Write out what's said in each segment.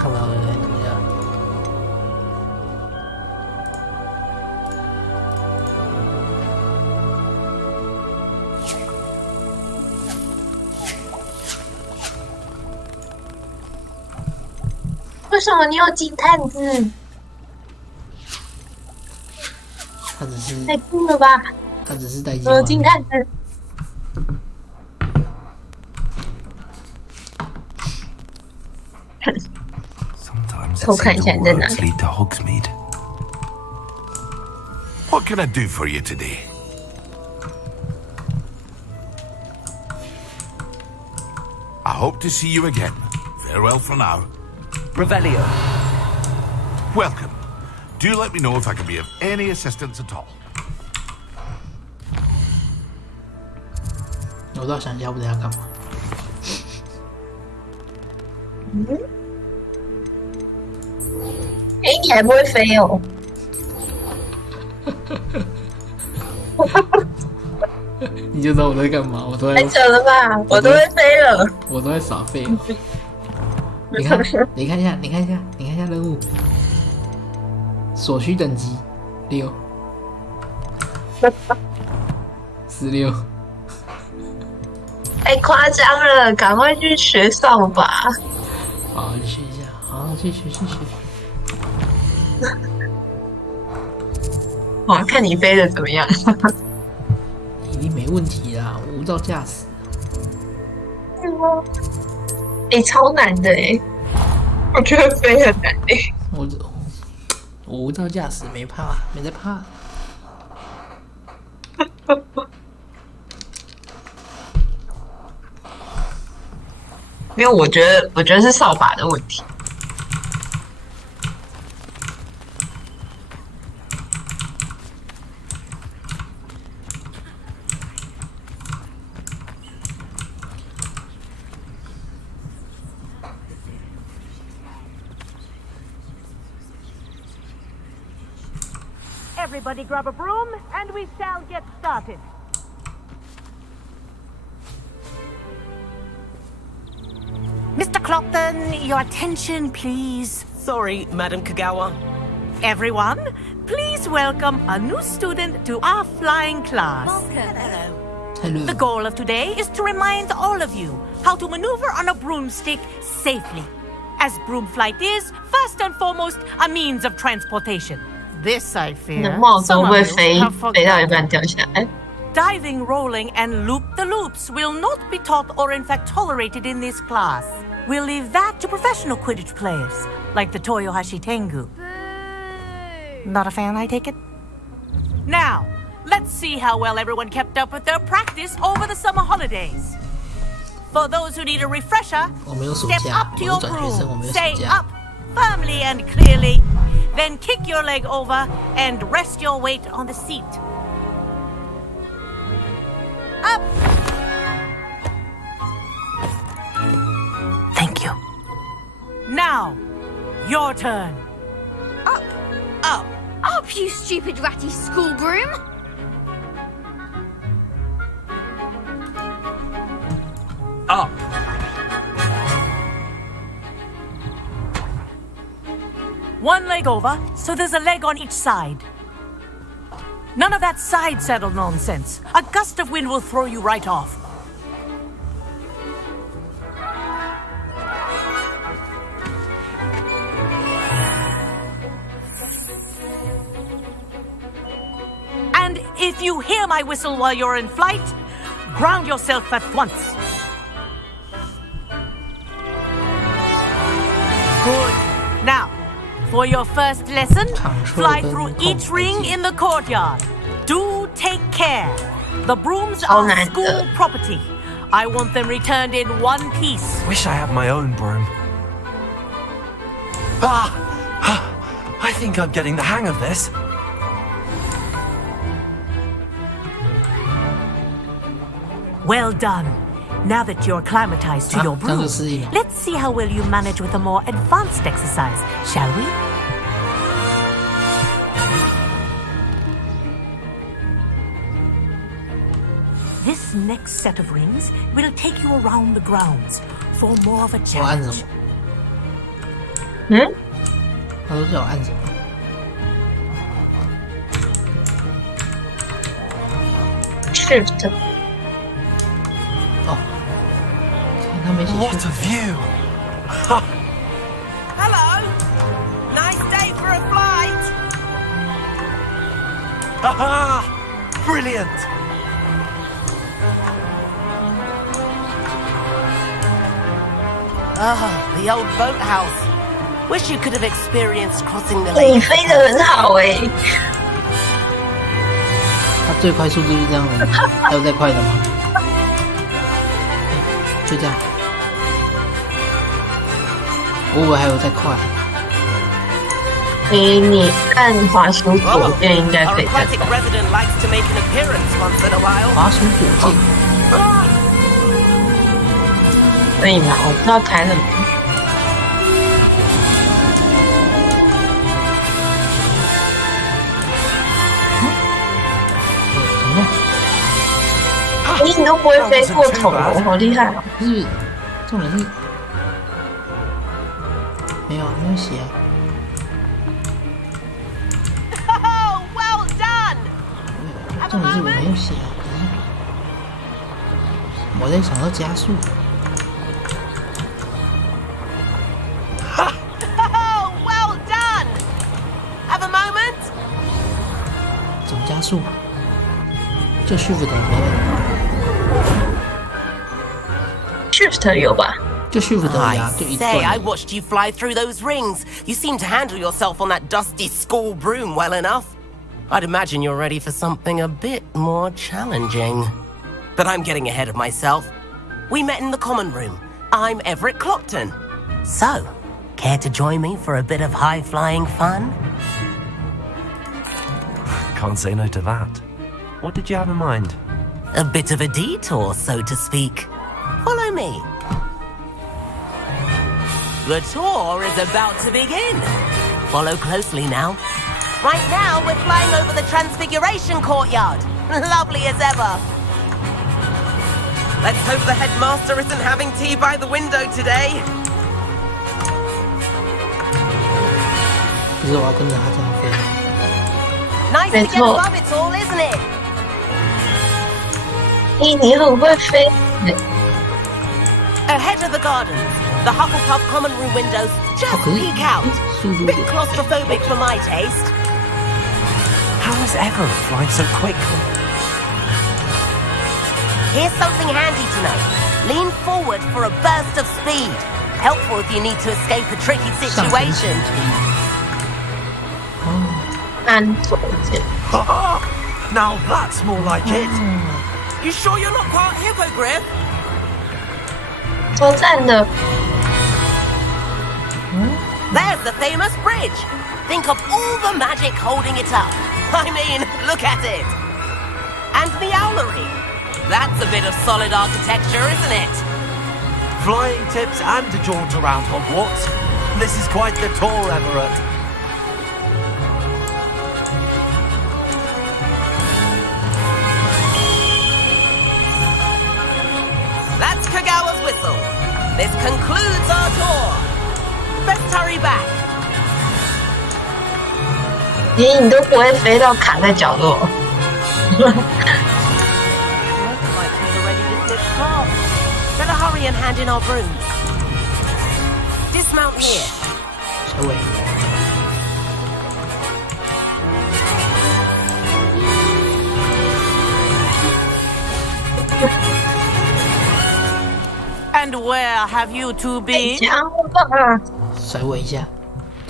看不到对不对？等一下。为什么你有金探子？他只是太酷了吧！他只是带进。有金探子。偷看一下你在哪里。 What can I do for you today? I hope to see you again. Farewell for now. Revelio. Welcome. Do let me know if I can be of any assistance at all. 我倒想一下，我等下干嘛？哎，你还不会飞哦？你就知道我在干嘛，我都在。太扯了吧！我都会飞了。我都在耍废。你看，你看一下，你看一下，你看一下任务，所需等级6，16。太夸张了，赶快去学扫把。好，去学一下，好，去学。哇，看你飞的怎么样？一定没问题啦，无照驾驶。是吗？哎，超难的哎，我觉得飞很难哎。我无照驾驶没怕，没在怕。因为我觉得是扫把的问题。Everybody grab a broom, and we shall get started. Mr. Clopton, your attention, please. Sorry, Madam Kagawa. Everyone, please welcome a new student to our flying class. Hello. The goal of today is to remind all of you how to maneuver on a broomstick safely, as broom flight is, first and foremost, a means of transportation. This, I 你的 fear, 帽子会 some 不会 of you 飞 have 飞到一 forgotten. 半掉下来？ Diving, rolling, and loop-the-loops will not be taught or in fact tolerated in this class. We'll leave that to professional Quidditch players, like the Toyohashi Tengu. Not a fan, I take it? Now, let's see how well everyone kept up with their practice over the summer holidays. For those who need a refresher, 我没有暑 step 假， up 我 to 是 your 转学生，我没 broom, 有 say 暑假。 up firmly and clearly, then kick your leg over and rest your weight on the seat. Up! Thank you. Now, your turn. Up, up, up, you stupid ratty school broom! Up. One leg over, so there's a leg on each side. None of that side saddle nonsense. A gust of wind will throw you right off. And if you hear my whistle while you're in flight, ground yourself at once. Good. Now, for your first lesson, fly through each ring in the courtyard. Do take care. The brooms are school property. I want them returned in one piece. Wish I had my own broom. Ah! I think I'm getting the hang of this. Well done. Now that you're acclimatized to your broom, let's see how well you manage with a more advanced exercise, shall we? This next set of rings will take you around the grounds for more of a challenge. 嗯他说叫我按什么？？Shift。哦，看他没写 What 去 a view! Hello. Nice day for a flight. Haha! Brilliant! Ah, the old boathouse. Wish you could have experienced crossing the 你 lake. 飞得很好哎、他最快速度就这样了，还有再快的吗？就这样。我以为还有再快。你按滑鼠左键应该 Our 可以看 aquatic 到。 resident likes to make an appearance once in a while. 滑鼠左键，可以吗？我不知道开了没。怎么弄？你都不会飞过头哦，好厉害哦！不是，重点是没有写啊。 Oh, well done. 重点是我没有写啊。我在想要加速。 Oh, well done. Have a moment. 怎么加速？就 Shift 没了。 Shift 有吧？就 Shift I 呀，就一 say, I 段。 watched you fly through those rings. You seem to handle yourself on that dusty school broom well enough. I'd imagine you're ready for something a bit more challenging. But I'm getting ahead of myself. We met in the common room. I'm Everett Clopton. So, care to join me for a bit of high-flying fun? Can't say no to that. What did you have in mind? A bit of a detour, so to speak. Follow me. The tour is about to begin. Follow closely now. Right now, we're flying over the Transfiguration Courtyard. Lovely as ever. Let's hope the headmaster isn't having tea by the window today. 不是，我要跟着他这样飞。 Nice to get above it all, isn't it? 你很会飞。 Ahead of the gardens, the Hufflepuff common room windows just 可是 peek out. 速度 Bit 有点 claustrophobic for my taste. How is Everett flying so quickly? Here's something handy to know. Lean forward for a burst of speed. Helpful if you need to escape a tricky 上升 situation. 按左键。 Now that's more like it. You sure you're not part hippogriff? 车站的 There's the famous bridge. Think of all the magic holding it up. I mean, look at it. And the owlery. That's a bit of solid architecture, isn't it? Flying tips and a jaunt around Hogwarts. This is quite the tour, Everett. That's Kagawa's whistle. This concludes our tour. Let's hurry back. 你都不会飞到卡在角落。 Looks like he's already dismissed class. Better hurry and hand in our brooms. Dismount here. 小伟， And where have you two 太 been? 强了吧！甩我一下。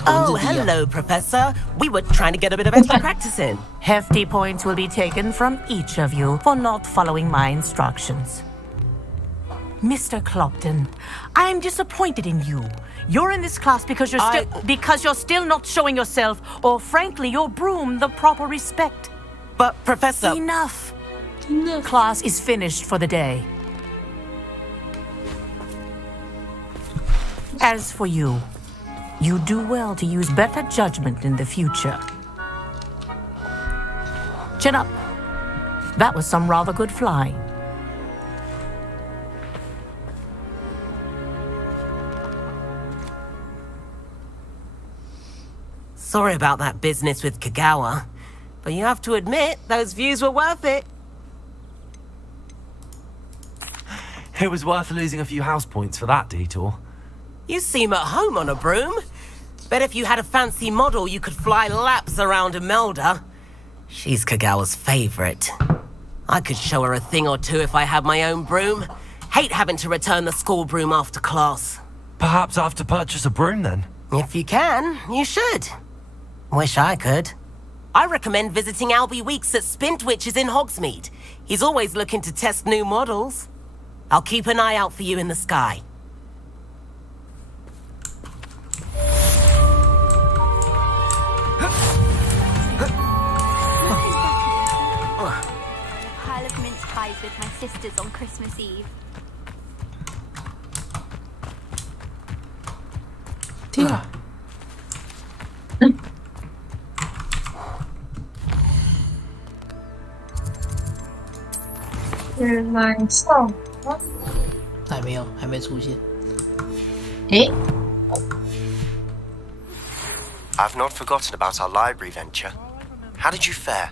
头 Oh, 文字 D 啊 hello, Professor. We were trying to get a bit of extra practice in. Hefty points will be taken from each of you for not following my instructions. Mr. Clopton, I'm disappointed in you. You're in this class because you're still not showing yourself, or frankly, your broom the proper respect. But, Professor... Enough. Class is finished for the day. As for you, you do well to use better judgment in the future. Chin up. That was some rather good flying. Sorry about that business with Kagawa, but you have to admit those views were worth it. It was worth losing a few house points for that detour. You seem at home on a broom. Bet if you had a fancy model, you could fly laps around Imelda. She's Kagawa's favorite. I could show her a thing or two if I had my own broom. Hate having to return the school broom after class. Perhaps I have to purchase a broom then. If you can, you should. Wish I could. I recommend visiting Albie Weeks at Spintwitches in Hogsmeade. He's always looking to test new models. I'll keep an eye out for you in the sky. Pile of mince pies with my sisters on Christmas Eve. 天啊！原来送还没有，还没出现。诶， I've not forgotten about our library venture. How did you fare?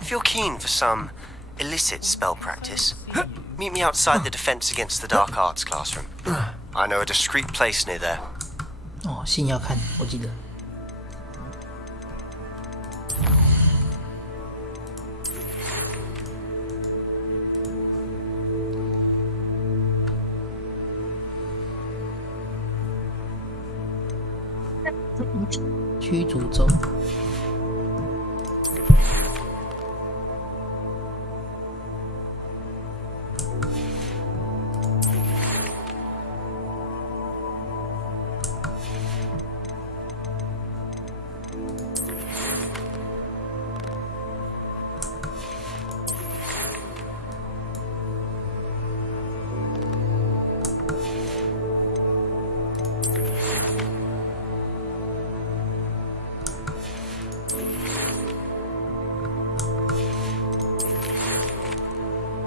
If you're keen for some illicit spell practice, meet me outside the Defense Against the Dark Arts classroom. I know a discreet place near there. 哦，信要看，我记得。驱逐咒。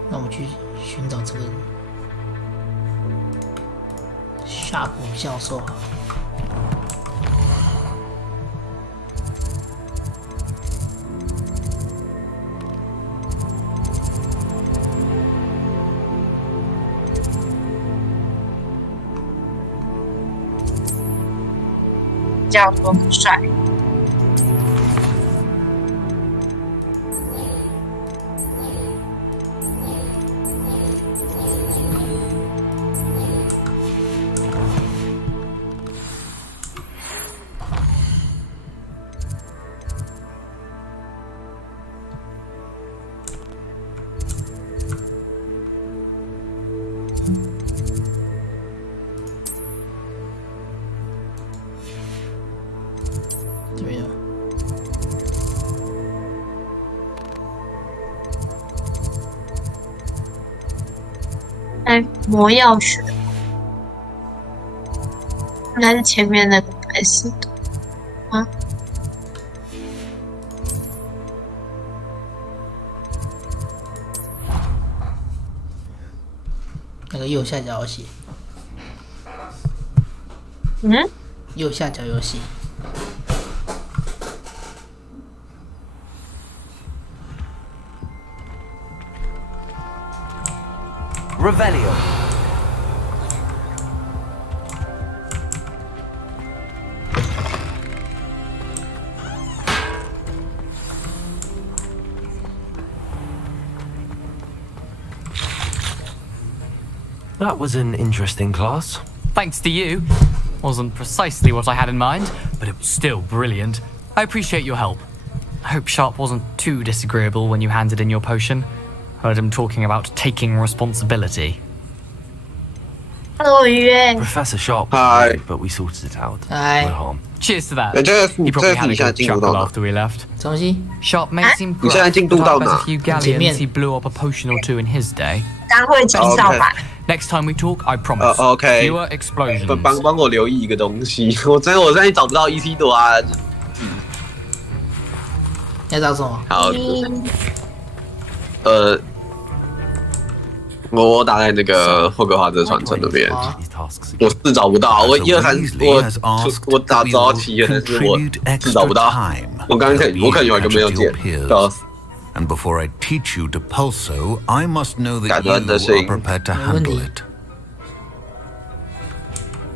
那我们去寻找这个夏普教授好了。教授很帅。这边有。哎，魔药学，应该是前面那个白色的啊。那个右下角有写，嗯，右下角有写。Revelio. That was an interesting class. Thanks to you. Wasn't precisely what I had in mind, but it was still brilliant. I appreciate your help. I hope Sharp wasn't too disagreeable when you handed in your potion. Heard him talking about taking responsibility. Hello, Yuan. Professor Sharp, Hi. but we sorted it out. Hi. No harm. Cheers to that. 这个 He 这 probably 个 had 你 a 现在 good 进度 chuckle 到哪？ after we left. 重新 Sharp may seem 你现在 gruff, 进度 but 到 I bet 哪？ a few 前面 galleons he blew up a potion or two in his day. 刚会介绍吧？ Next time we talk, I promise. OK Fewer explosions. 帮我留意一个东西，我现在找不到 EC 多啊。要找什么？好，我打在那个霍格华兹传承那边，我是找不到，我1、2、3，我打找到7，但是我是找不到。我刚才我可能有一个没有捡，到。And before I teach you Depulso, I must know that 感恩的 you 心 are prepared to handle it.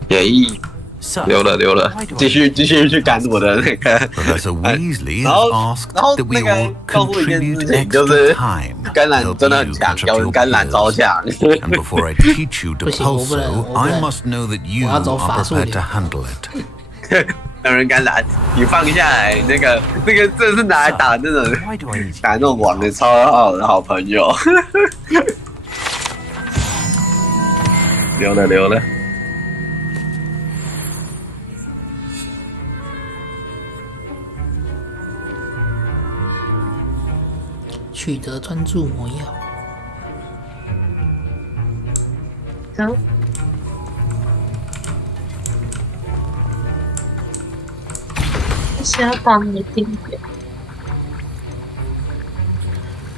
耶，留了，继续去赶我的那个。Professor Weasley 然 has 后 asked that we 那个 all 告诉一件 contribute 事情，就 extra 是 time 甘蓝 to 真的 help 很 you 强， catch up to your 甘蓝超 peers. 强。 And before I teach you 不行，我不能， Depulso, 我不 I 能。 must know that you 我要走 are 法术 prepared to 流。handle it. 让人甘蓝，你放下来，那个这是拿来打那种打那种网的超好的好朋友。留了。取得专注魔药。嗯，是要帮你定表。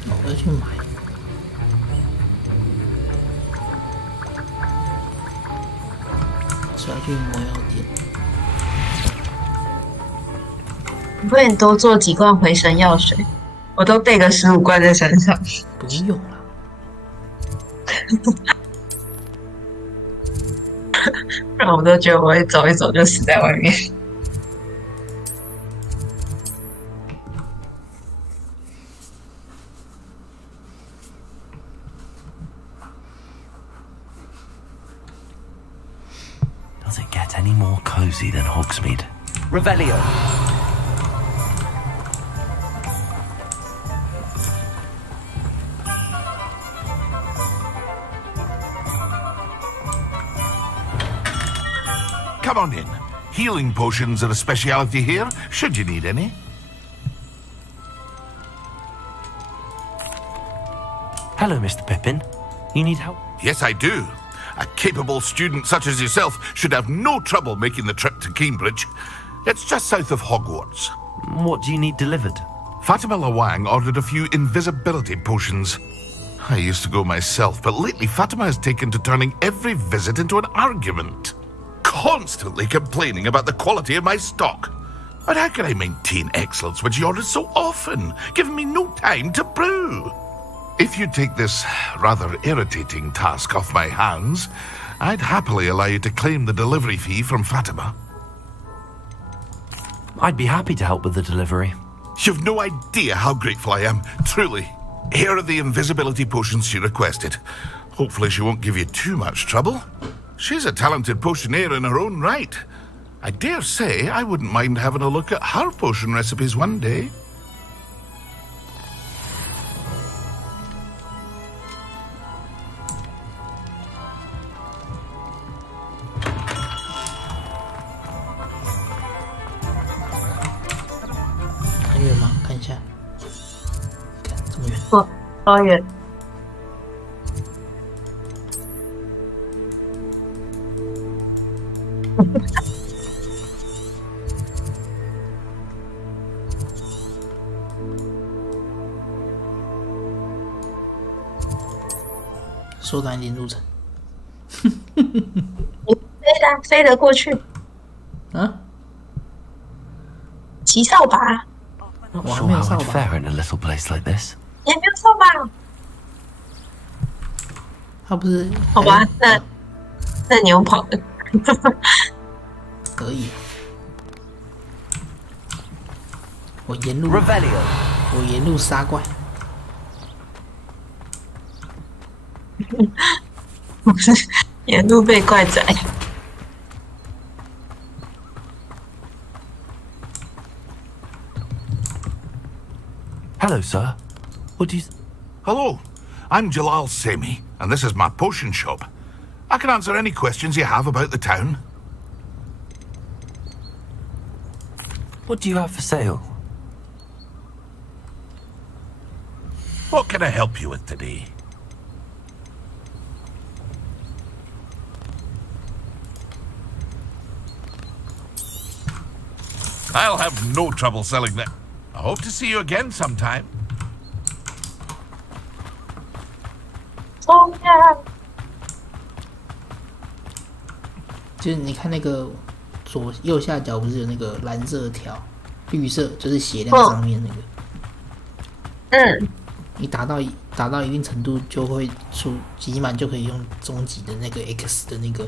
我要去买。是要去魔药店。你不能多做几罐回神药水，我都备个15罐在身上。不用了。不然我都觉得我会走一走就死在外面。Does it get any more cozy than Hogsmeade? Revelio. Come on in. Healing potions are a speciality here, should you need any. Hello, Mr. Pippin. You need help? Yes, I do. A capable student such as yourself should have no trouble making the trip to Cambridge. It's just south of Hogwarts. What do you need delivered? Fatima Lawang ordered a few invisibility potions. I used to go myself, but lately Fatima has taken to turning every visit into an argument. Constantly complaining about the quality of my stock. But how can I maintain excellence when she orders so often, giving me no time to brew? If you take this rather irritating task off my hands, I'd happily allow you to claim the delivery fee from Fatima. I'd be happy to help with the delivery. You've no idea how grateful I am, truly. Here are the invisibility potions she requested. Hopefully she won't give you too much trouble. She's a talented potioneer in her own right. I dare say I wouldn't mind having a look at her potion recipes one day. Oh, 超远。缩短一点路程。飞得过去。啊？骑扫把。Not sure how I'd fare in a little place like this. 也没有扫把。他不是？好吧，那你用跑的。可以啊。我沿路。我沿路杀怪。我是沿路被怪宰。Hello, sir. What do you... Hello, I'm Jalal Semi, and this is my potion shop. I can answer any questions you have about the town. What do you have for sale? What can I help you with today? I'll have no trouble selling that. I hope to see you again sometime. 重要。就是你看那个右下角不是有那个蓝色条，绿色就是血量上面那个。你达到一定程度就会集满，就可以用终极的那个 X 的那个。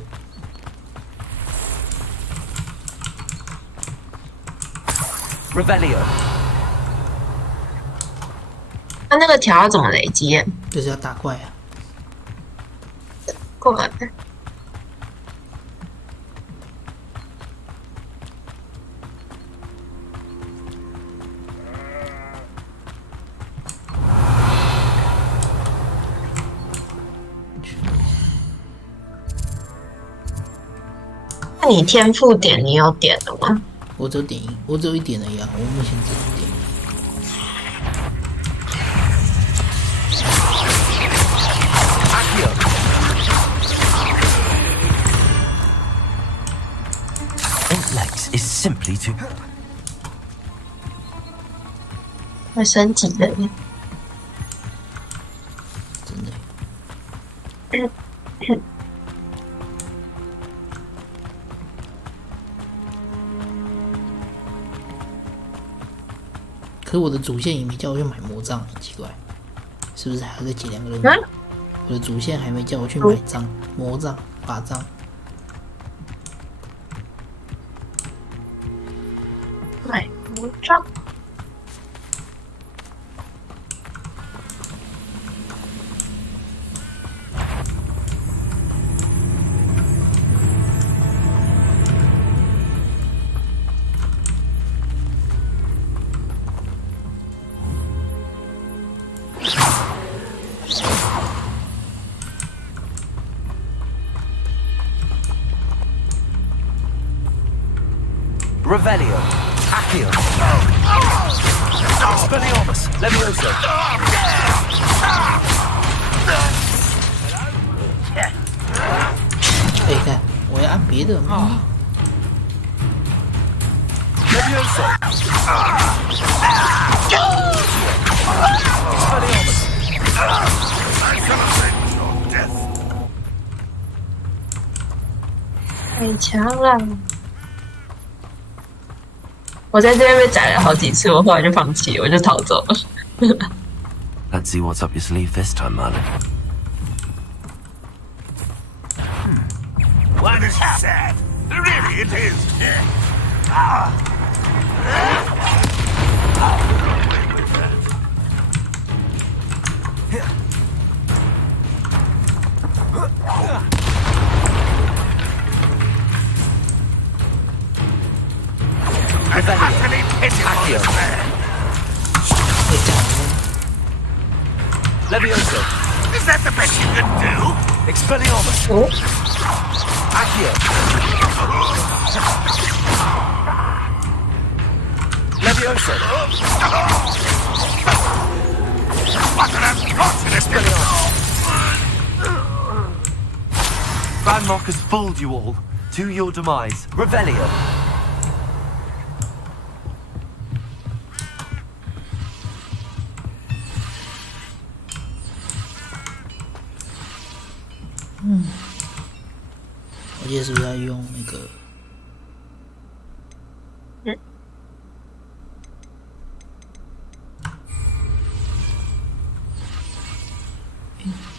Revelio。那个条要怎么累积？就是要打怪啊。怪。那你天赋点你有点了吗？我只有一点而已啊，我目前只有一点。Intellect is simply too. 会升级的。真的。可是我的主线也没叫我去买魔杖，很奇怪，是不是还要再解2个任务？我的主线还没叫我去买魔杖、法杖。买魔杖。Revelio. Accio. Expelliarmus. Levioso. 看，我要按别的嘛。Levioso. Expelliarmus. 太强了！我在这边被宰了好几次，我后来就放弃，我就逃走了。Let's see what's up your sleeve this time, Merlin. What is sad? Really, it is. Levioso. Is that the best you can do? Expelliarmus. Accio. Levioso. What an unfortunate Vanmock has fooled you all. To your demise. Revelio.我记得是不是要用那个？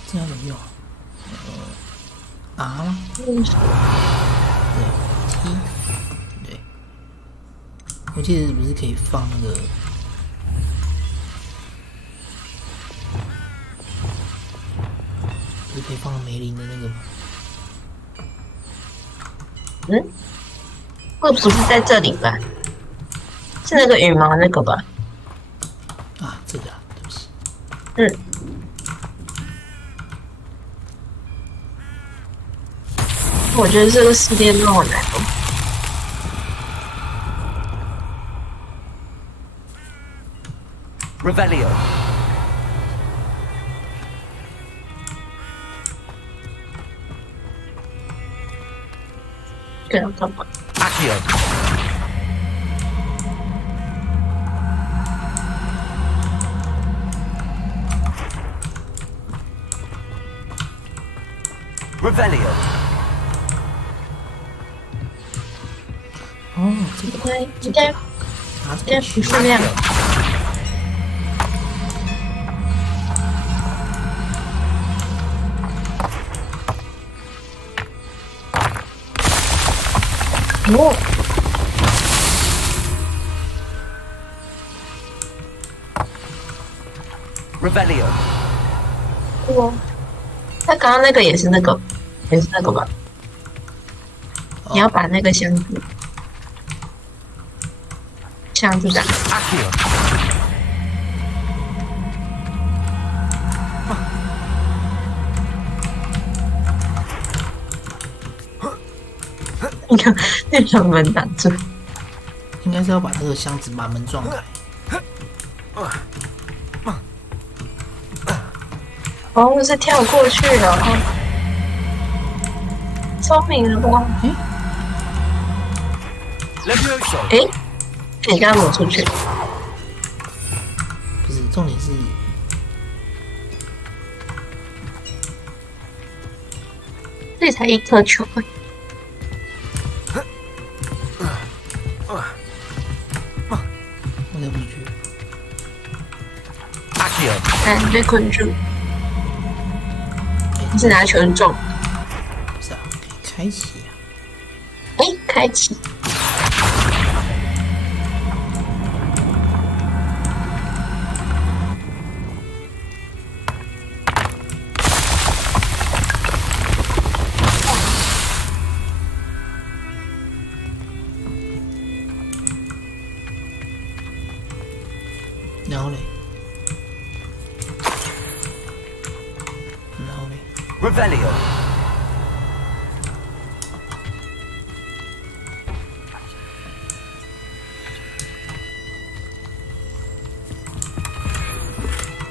这样怎么用？R 吗？对 ，T， 对。我记得不是可以放那个？不是可以放梅林的那个吗？会不是在这里吧？是那个羽毛那个吧？啊，这个啊，对不起。我觉得这个世界那么难。Revelio. Accio. Revelio. 哦，应该不是那样。哦。Revelio. 哦，他刚刚那个也是那个吧？你要把那个箱子这样。Accio. 你看那条门挡住，应该是要把这个箱子把门撞开。哦，是跳过去了，聪明了吧？哎，你刚刚没有出去？不是，重点是这才一颗球。我也不去。哎，被困住。你是拿球撞？不是啊，可以开启啊。哎，开启。然后嘞， Revelio.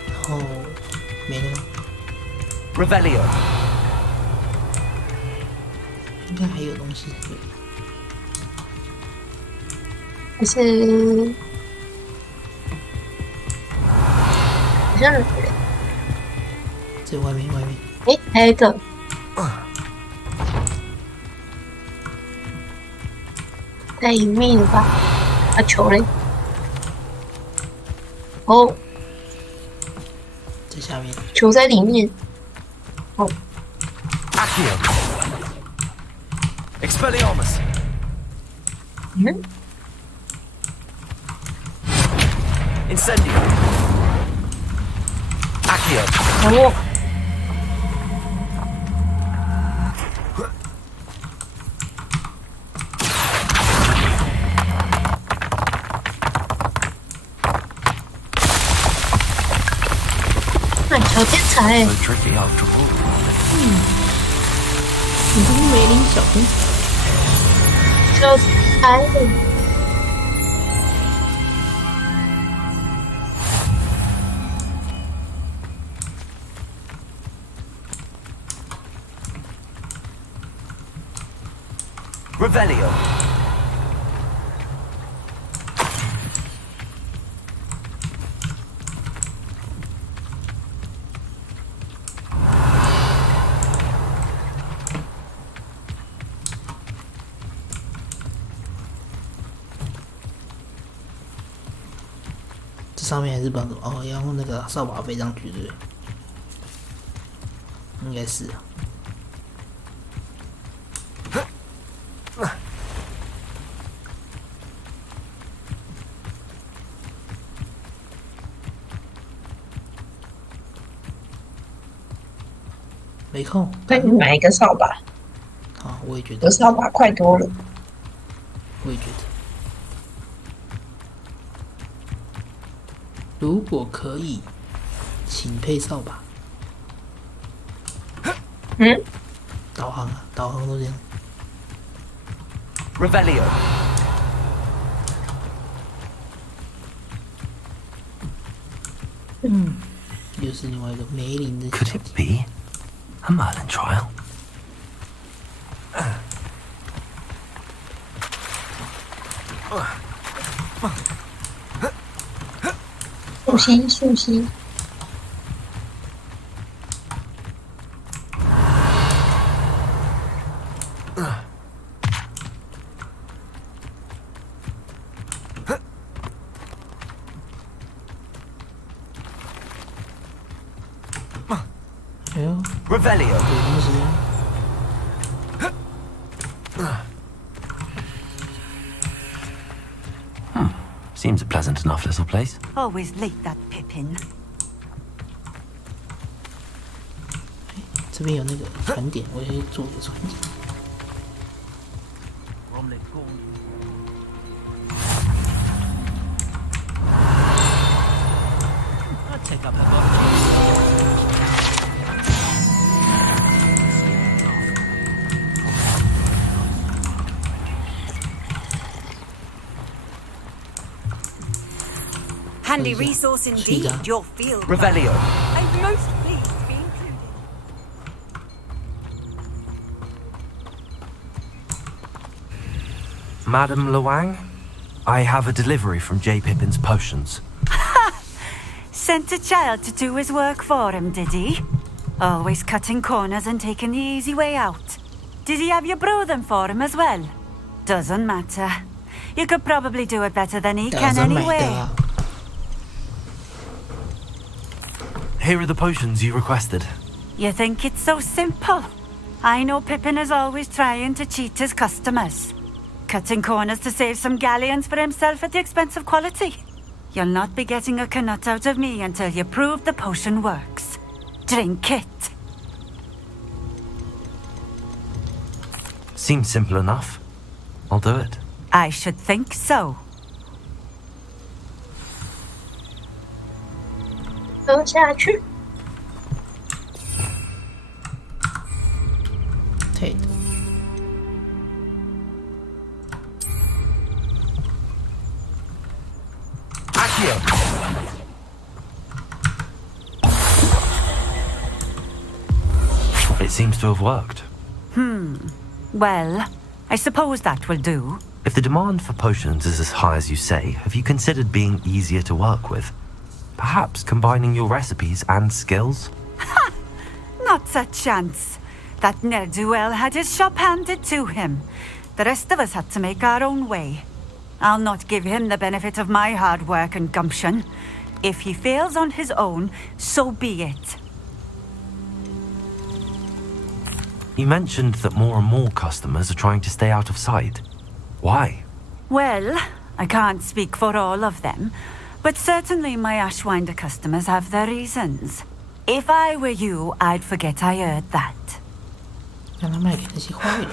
然后没了吗？ Revelio. 应该还有东西。可是好像在外面。哎，还有一个。太隐秘了吧？啊，球嘞？哦，在下面。球在里面。哦。Accio. Expelliarmus. 嗯。Incendio. Accio. 哦。小天才哎！你不是梅林小天才？小才。Revelio. 上面还是帮助哦，要用那个扫把飞上去，对不对？应该是啊。没空，可以买一个扫把。好，我也觉得。有扫把快多了。我也觉得。如果可以，请配扫把。嗯？导航啊，导航都这样。Revelio. 嗯，又是另外一个梅林的。Could it be a Merlin trial? 熟悉。Revelio. Seems a pleasant enough little place. Always late, that Pippin. 这边有那个船点，我也可以做个船点。Handy resource indeed, your field. Revelio. I'm most pleased to be included. Madam Luang, I have a delivery from J. Pippin's potions. Sent a child to do his work for him, did he? Always cutting corners and taking the easy way out. Did he have you brew them for him as well? Doesn't matter. You could probably do it better than he can anyway. Here are the potions you requested. You think it's so simple? I know Pippin is always trying to cheat his customers. Cutting corners to save some galleons for himself at the expense of quality. You'll not be getting a canut out of me until you prove the potion works. Drink it. Seems simple enough. I'll do it. I should think so. 喝下去。对。Accio. It seems to have worked. Well, I suppose that will do. If the demand for potions is as high as you say, have you considered being easier to work with? Perhaps combining your recipes and skills? Not a chance. That ne'er-do-well had his shop handed to him. The rest of us had to make our own way. I'll not give him the benefit of my hard work and gumption. If he fails on his own, so be it. You mentioned that more and more customers are trying to stay out of sight. Why? Well, I can't speak for all of them, but certainly my Ashwinder customers have their reasons. If I were you, I'd forget I heard that.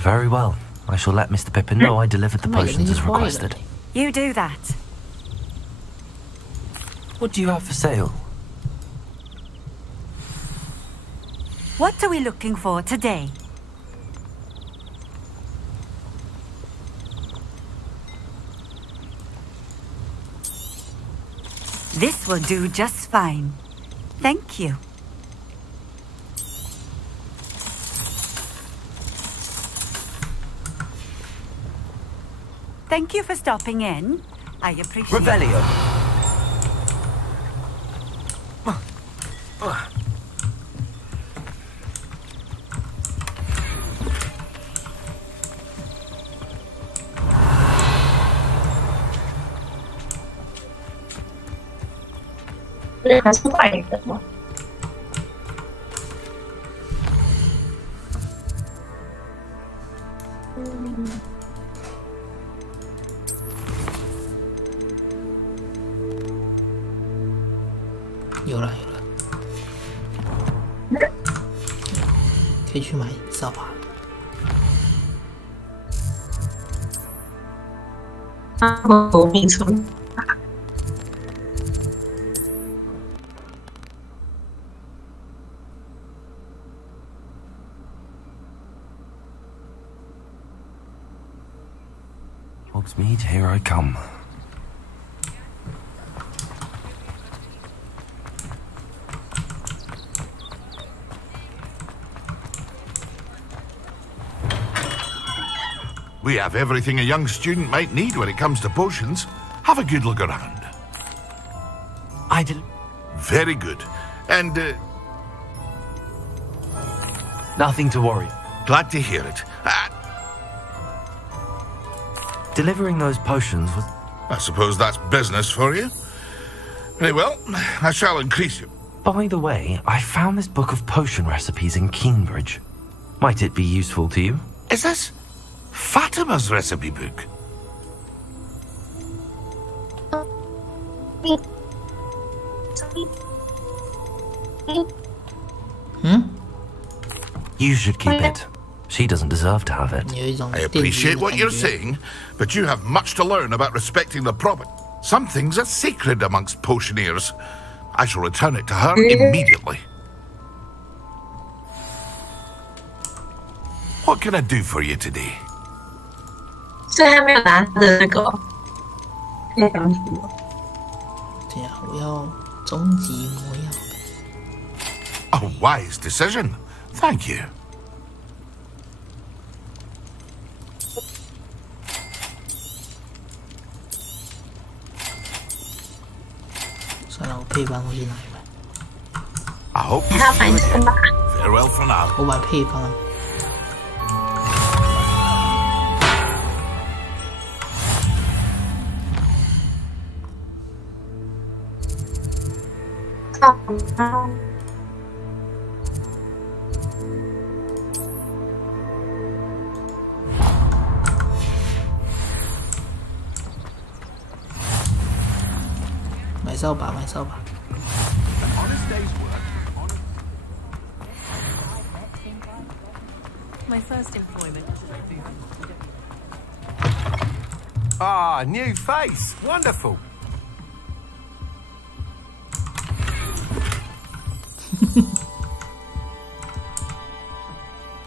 Very well. I shall let Mr. Pippin know I delivered the potions as requested. You do that. What do you have for sale? What are we looking for today? This will do just fine. Thank you. Thank you for stopping in. I appreciate it. Revelio.还是坏人吗？有了，可以去买扫把。我没错。Hogsmeade, here I come. We have everything a young student might need when it comes to potions. Have a good look around. I did. Very good. And, Nothing to worry. glad to hear it. Delivering those potions was... I suppose that's business for you. Very well, I shall increase you. By the way, I found this book of potion recipes in Cambridge. Might it be useful to you? Is this Fatima's recipe book? You should keep it. She doesn't deserve to have it. I appreciate what you're saying, but you have much to learn about respecting the property. Some things are sacred amongst potioneers. I shall return it to her immediately. What can I do for you today? 所以还没有拿他的那个配方书。对呀，我要终极魔药。A wise decision. Thank you. 算了，我配方我去拿一买。I hope you 还要买什么？ farewell for now. 我买配方。买扫把，买扫把。My first employment. Ah, new face. Wonderful.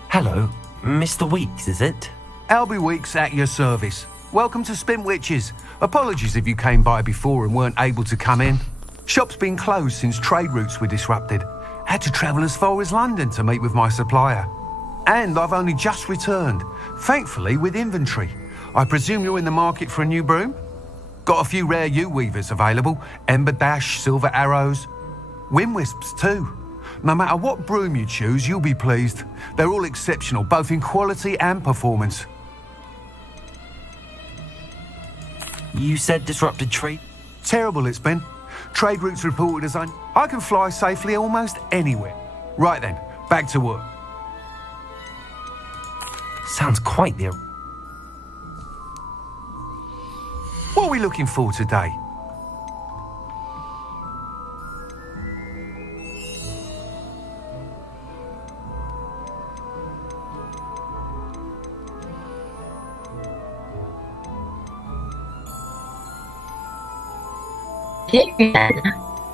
Hello, Mr. Weeks, is it? Albie Weeks at your service. Welcome to Spintwitches. Apologies if you came by before and weren't able to come in. Shop's been closed since trade routes were disrupted. Had to travel as far as London to meet with my supplier. And I've only just returned, thankfully with inventory. I presume you're in the market for a new broom? Got a few rare U-weavers available. Ember Dash, Silver Arrows. Wind Wisps too. No matter what broom you choose, you'll be pleased. They're all exceptional, both in quality and performance. You said disrupted trade? Terrible it's been. Trade routes reported as I can fly safely almost anywhere. Right then, back to work. Sounds quite the... What are we looking for today?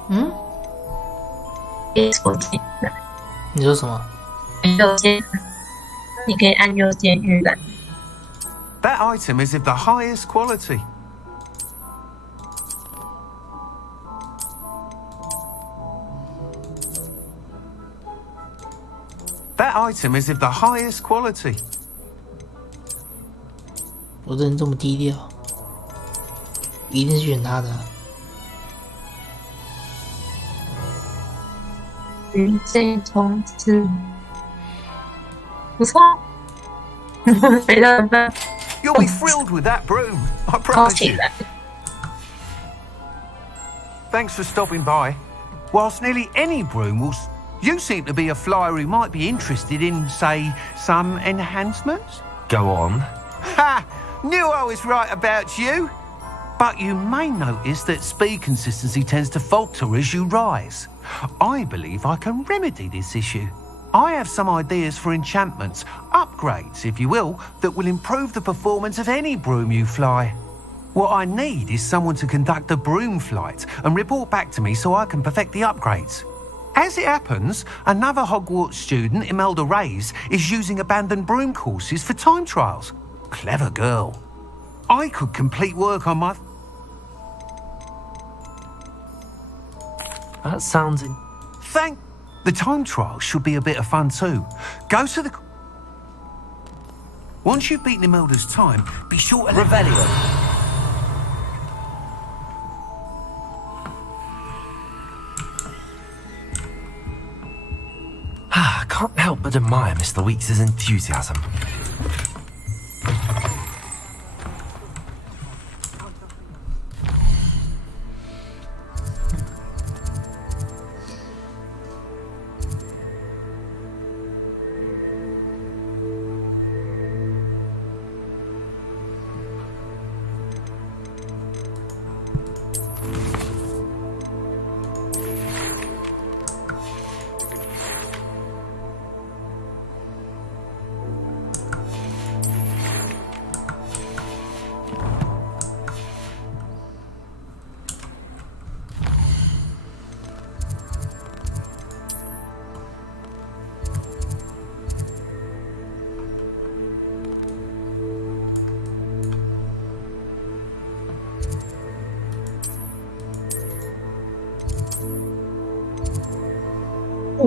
Hmm? 你说什么？右键，你可以按右键预览。That item is of the highest quality. That item is of the highest quality. 我这人这么低调，一定是选他的。云线冲刺，不错，飞得很棒。You'll be thrilled with that broom, I promise you. Thanks for stopping by. Whilst nearly any broom will... You seem to be a flyer who might be interested in, say, some enhancements? Go on. Ha! Knew I was right about you. But you may notice that speed consistency tends to falter as you rise. I believe I can remedy this issue. I have some ideas for enchantments, upgrades, if you will, that will improve the performance of any broom you fly. What I need is someone to conduct a broom flight and report back to me so I can perfect the upgrades. As it happens, another Hogwarts student, Imelda Reyes, is using abandoned broom courses for time trials. Clever girl. I could complete work on my... That sounds... The time trial should be a bit of fun too. Go to the... Once you've beaten Imelda's time, be sure to... Revelio. I can't help but admire Mr. Weeks' enthusiasm.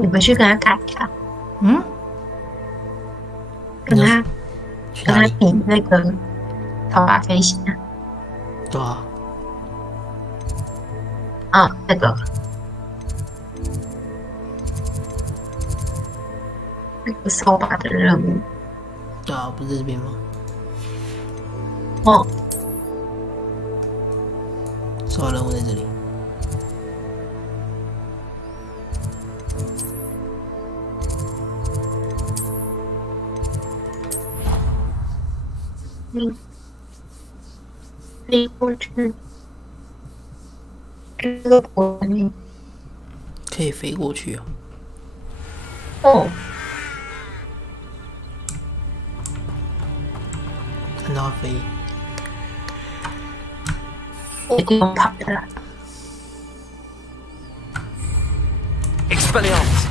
你回去跟他打一下，嗯，跟他去哪里？跟他比那个头发飞行啊。对啊，啊，那个扫把的任务。对啊，不是这边吗？哦，扫把任务在这里。飞过去，这个国里。可以飞过去啊！哦，看到它飞，一定要跑的啦。 Expelliarmus!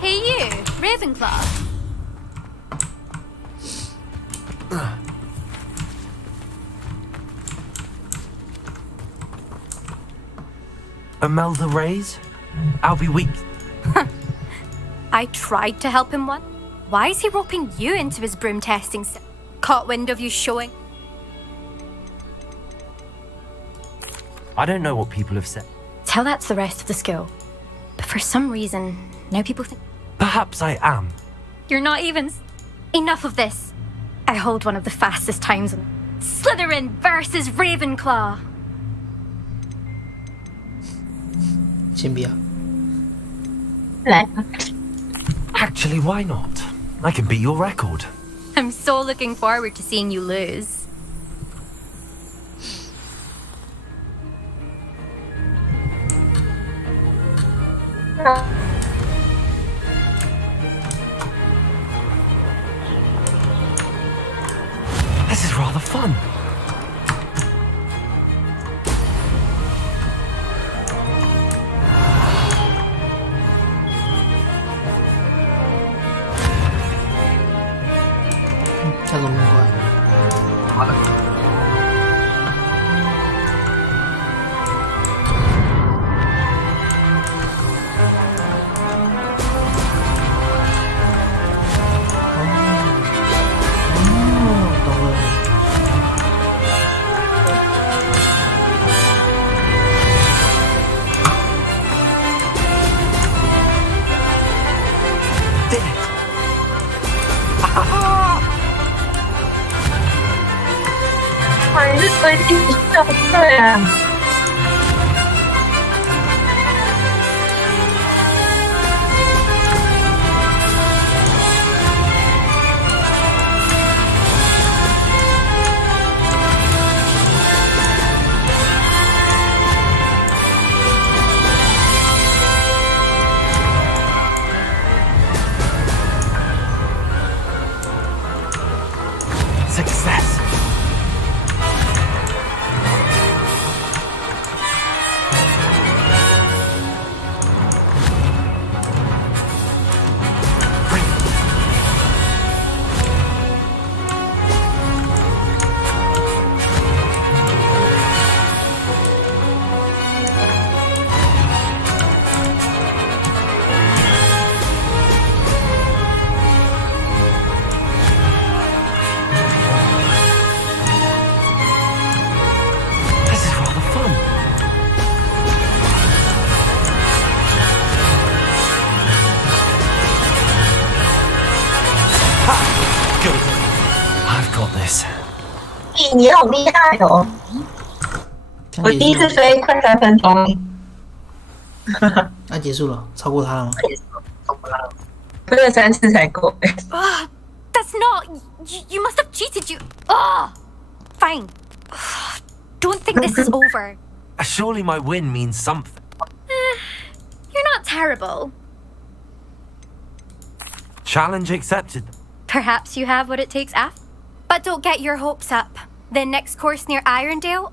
Hey you, Ravenclaw. Imelda Reyes? I'll be weak. I tried to help him once. Why is he roping you into his broom testing? Caught wind of you showing. I don't know what people have said. Tell that to the rest of the school. But for some reason, now people think Perhaps I am. you're not even. Enough of this. I hold one of the fastest times on Slytherin versus Ravenclaw. 先不要。来， Actually, why not? I can beat your record. I'm so looking forward to seeing you lose. This is rather fun. Chắc không qua. Mày rất tôi đi đâu rồi à? Success. This is rather fun. Ha! Good. I've got this. 你好厉害哦！我第一次飞快3分钟。那结束了，超过他了吗？飞了3次才够。 Ah, that's not. You must have cheated. You. Ah, fine. Don't think this is over. Surely my win means something. You're not terrible. Challenge accepted. Perhaps you have what it takes after. But don't get your hopes up. The next course near Irondale,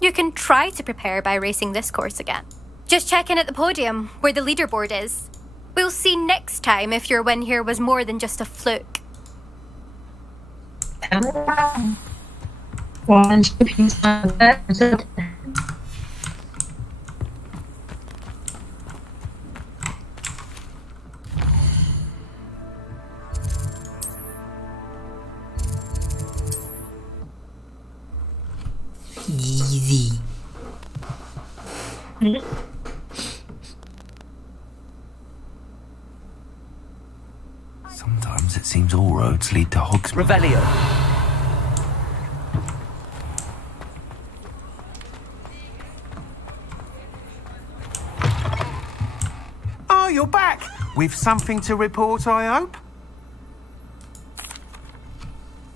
You can try to prepare by racing this course again. Just check in at the podium, where the leaderboard is. We'll see next time if your win here was more than just a fluke. Easy. Sometimes it seems all roads lead to Hogsmeade. Revelio. Oh, you're back! With something to report, I hope?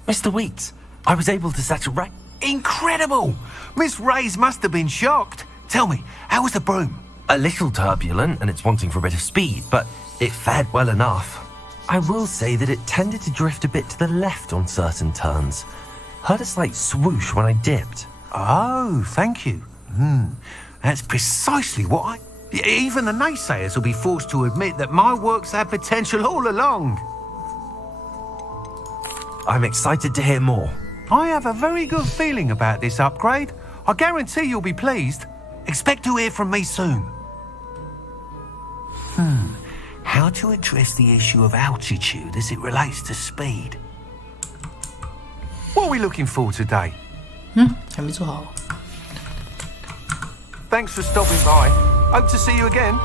Mr. Weeks, I was able to settle right. Incredible! Miss Ray's must have been shocked. Tell me, how was the broom? A little turbulent and it's wanting for a bit of speed, but it fared well enough. I will say that it tended to drift a bit to the left on certain turns. Heard a slight swoosh when I dipped. Oh, thank you. That's precisely what I... Even the naysayers will be forced to admit that my work's had potential all along. I'm excited to hear more. I have a very good feeling about this upgrade. I guarantee you'll be pleased. Expect to hear from me soon. How to address the issue of altitude as it relates to speed? What are we looking for today? 还没做好。 Thanks for stopping by. Hope to see you again.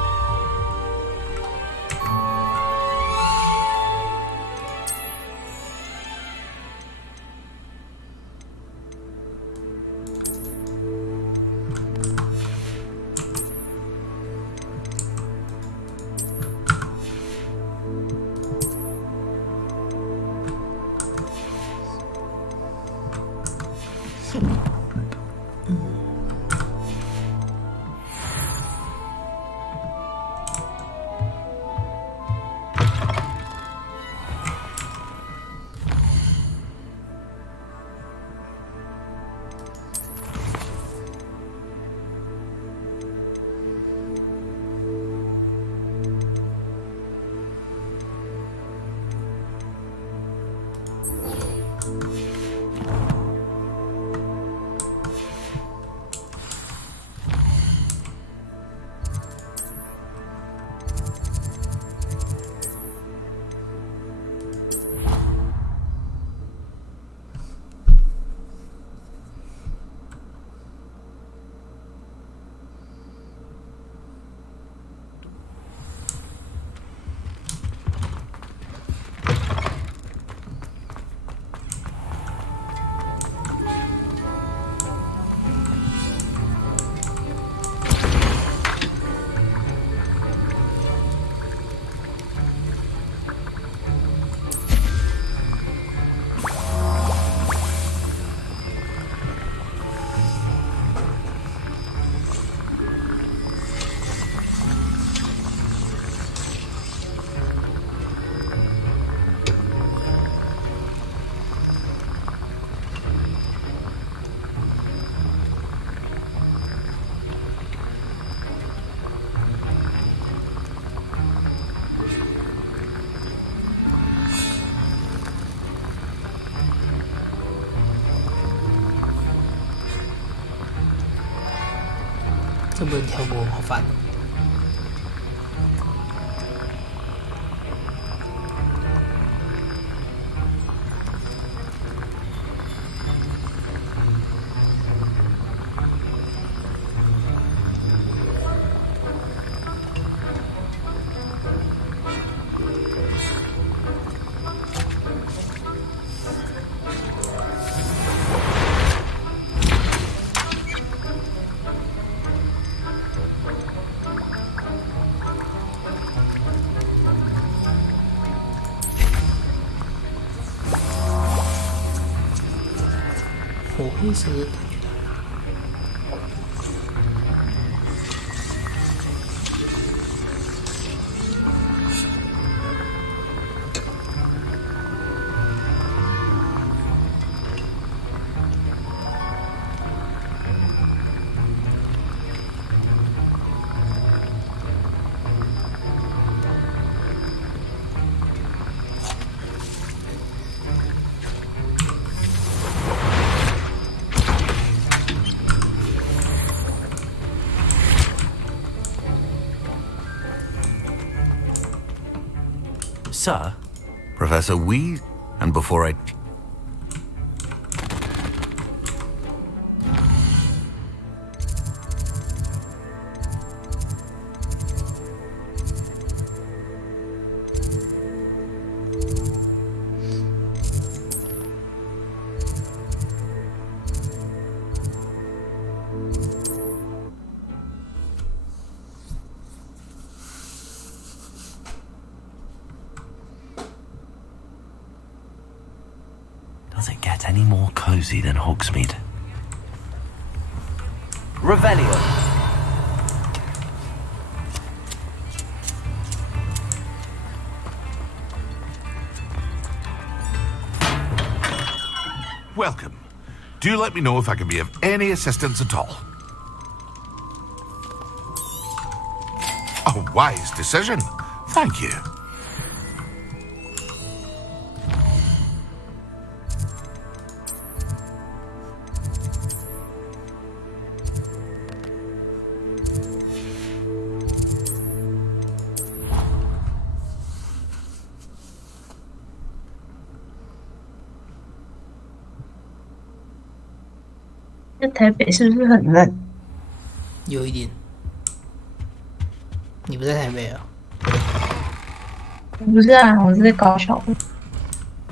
这不能跳过，好烦。火灰色的感觉到。Sir? Professor Wee, and before I... Does it get any more cozy than Hogsmeade? Revelio. Welcome. Do let me know if I can be of any assistance at all. A wise decision. Thank you.在台北是不是很冷？有一点。你不在台北啊？不是啊，我是在高雄。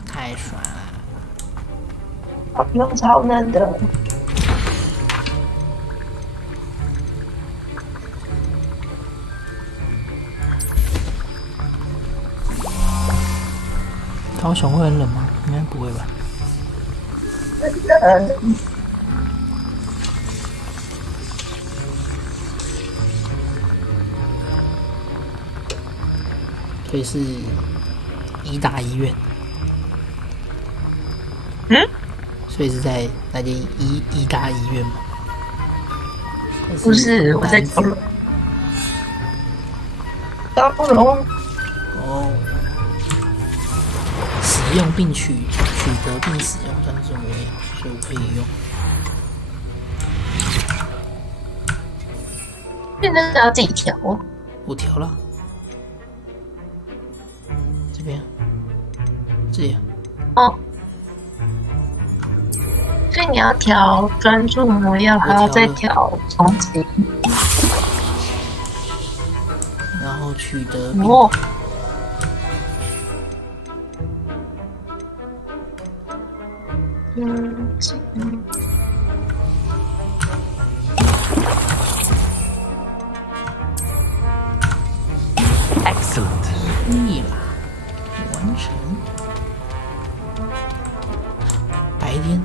太爽了！高雄超冷的。高雄会很冷吗？应该不会吧。所以是医大医院。嗯？所以是在那间医大医院吗？不是，我在高雄。高雄。哦。使用并取得并使用专注模样，所以我可以用。现在是要自己调哦。我调了。这边。这里。哦。所以你要调专注模样，还要再调重启。然后取得。哦。Excellent. 腻了，完成。白天。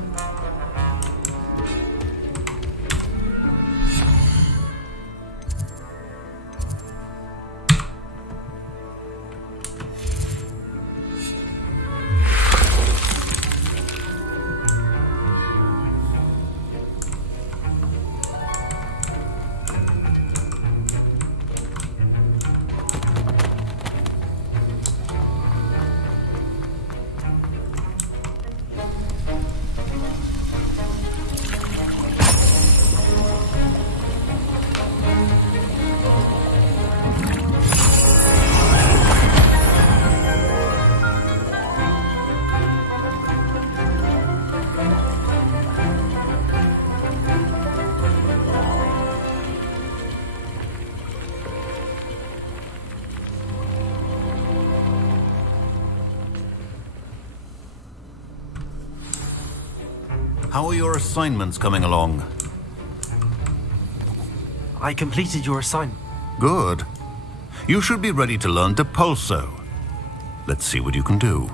How are your assignments coming along? I completed your assignment. Good. You should be ready to learn Depulso. Let's see what you can do.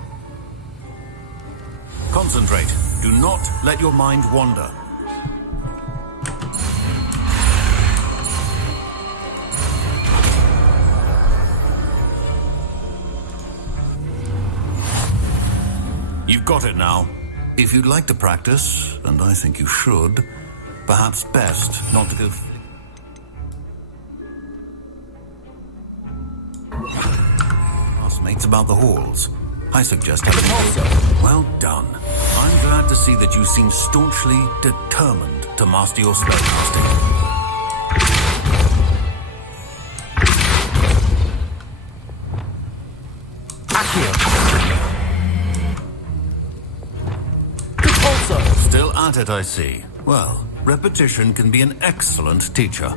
Concentrate. Do not let your mind wander. You've got it now. If you'd like to practice, and I think you should, perhaps best not to go... Classmates about the halls. I suggest having... Well done. I'm glad to see that you seem staunchly determined to master your spellcasting. at it, I see. Well, repetition can be an excellent teacher.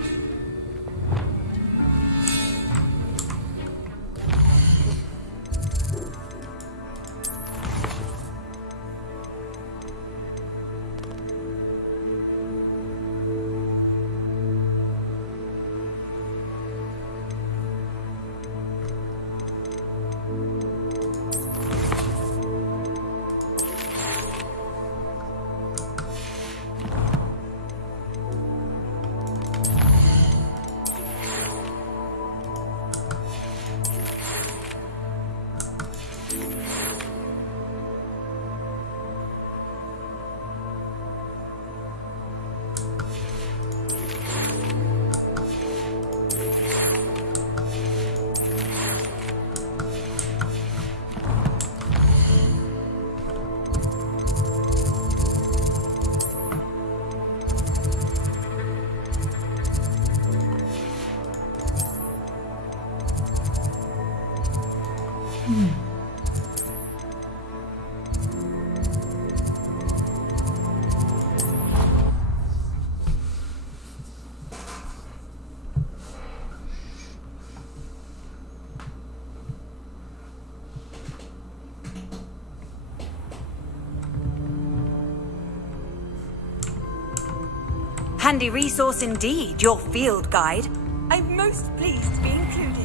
Handy resource indeed, your field guide. I'm most pleased to be included.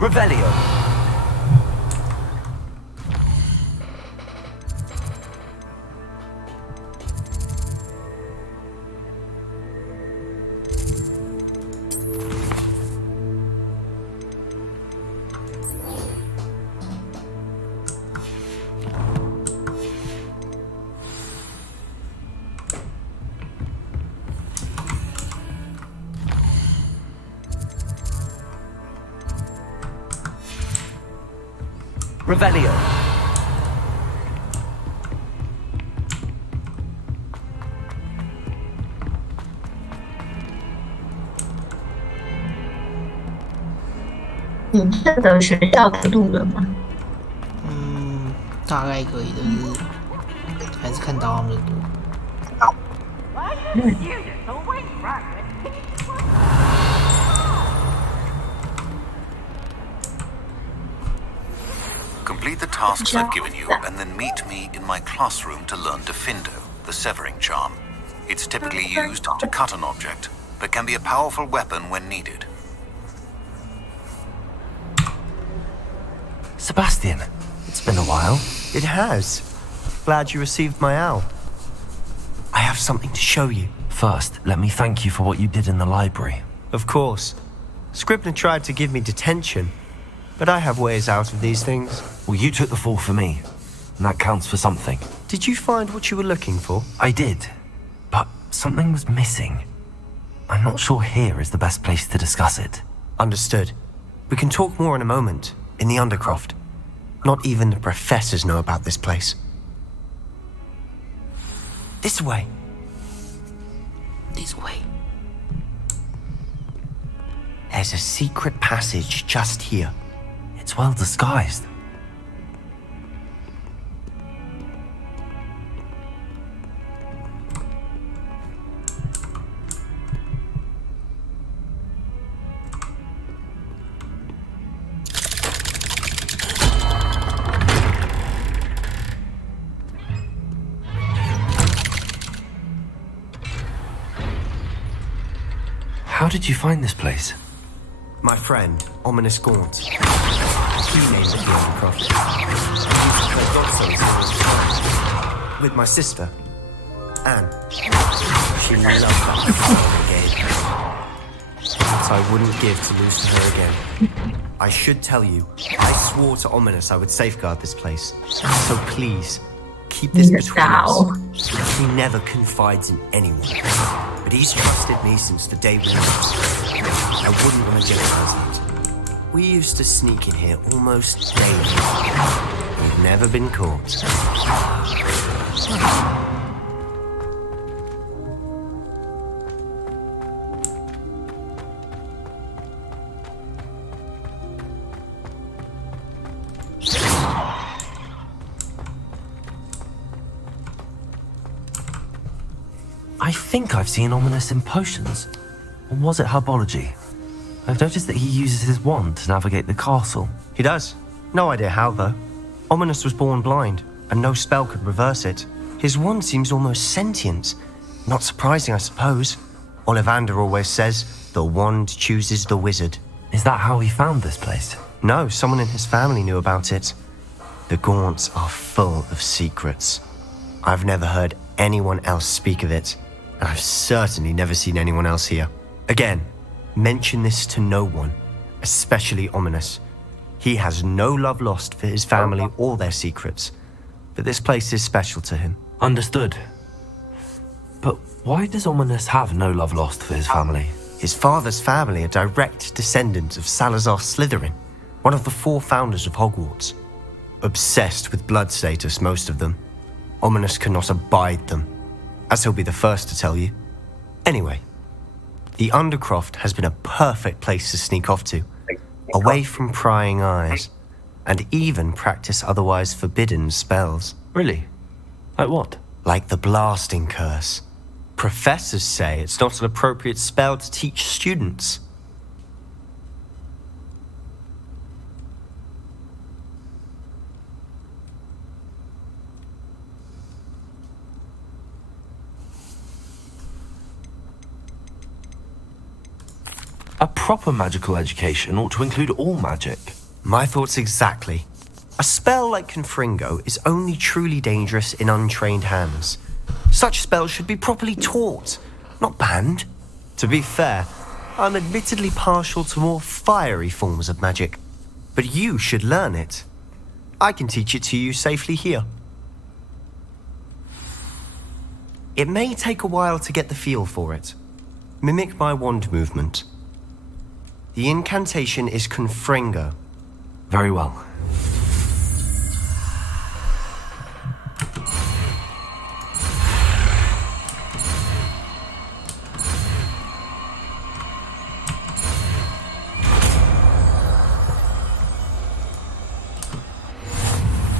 Revelio. Revelio.你认得学校的路人吗？大概可以，但是还是看到他们的多。Complete the tasks I've given you, and then meet me in my classroom to learn Defindo, the severing charm. It's typically used to cut an object, but can be a powerful weapon when needed. Sebastian, it's been a while. It has. Glad you received my owl. I have something to show you. First, let me thank you for what you did in the library. Of course. Scribner tried to give me detention, but I have ways out of these things. Well, you took the fall for me, and that counts for something. Did you find what you were looking for? I did, but something was missing. I'm not sure here is the best place to discuss it. Understood. We can talk more in a moment, in the Undercroft. Not even the professors know about this place. This way. This way. There's a secret passage just here. It's well disguised. How did you find this place? My friend, Ominous Gaunt. He named it the Undercroft. With my sister, Anne. She loved that brigade. But I wouldn't give to lose to her again. I should tell you, I swore to Ominous I would safeguard this place. So please, keep this between us. He never confides in anyone. But he's trusted me since the day we met. I wouldn't want to jeopardize that. We used to sneak in here almost daily. We've never been caught. I think I've seen Ominous in potions. Or was it herbology? I've noticed that he uses his wand to navigate the castle. He does. No idea how, though. Ominous was born blind, and no spell could reverse it. His wand seems almost sentient. Not surprising, I suppose. Ollivander always says, the wand chooses the wizard. Is that how he found this place? No, someone in his family knew about it. The Gaunts are full of secrets. I've never heard anyone else speak of it, and I've certainly never seen anyone else here. Again, mention this to no one, especially Ominous. He has no love lost for his family or their secrets, but this place is special to him. Understood. But why does Ominous have no love lost for his family? His father's family are direct descendants of Salazar Slytherin, one of the 4 founders of Hogwarts. Obsessed with blood status, most of them. Ominous cannot abide them, as he'll be the first to tell you. Anyway, the Undercroft has been a perfect place to sneak off to, away from prying eyes, and even practice otherwise forbidden spells. Really? Like what? Like the blasting curse. Professors say it's not an appropriate spell to teach students. A proper magical education ought to include all magic. My thoughts exactly. A spell like Confringo is only truly dangerous in untrained hands. Such spells should be properly taught, not banned. To be fair, I'm admittedly partial to more fiery forms of magic, but you should learn it. I can teach it to you safely here. It may take a while to get the feel for it. Mimic my wand movement. The incantation is Confringo. Very well.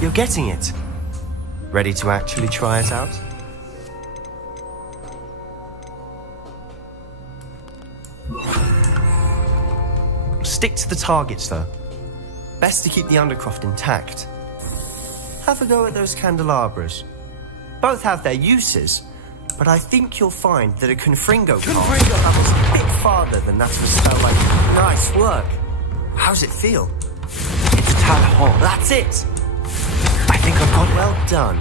You're getting it. Ready to actually try it out? Stick to the targets, though. Best to keep the Undercroft intact. Have a go at those candelabras. Both have their uses, but I think you'll find that a Confringo card travels a bit farther than that of a spell like... Nice work. How's it feel? It's a tad hot. That's it. I think I've got it. Well done.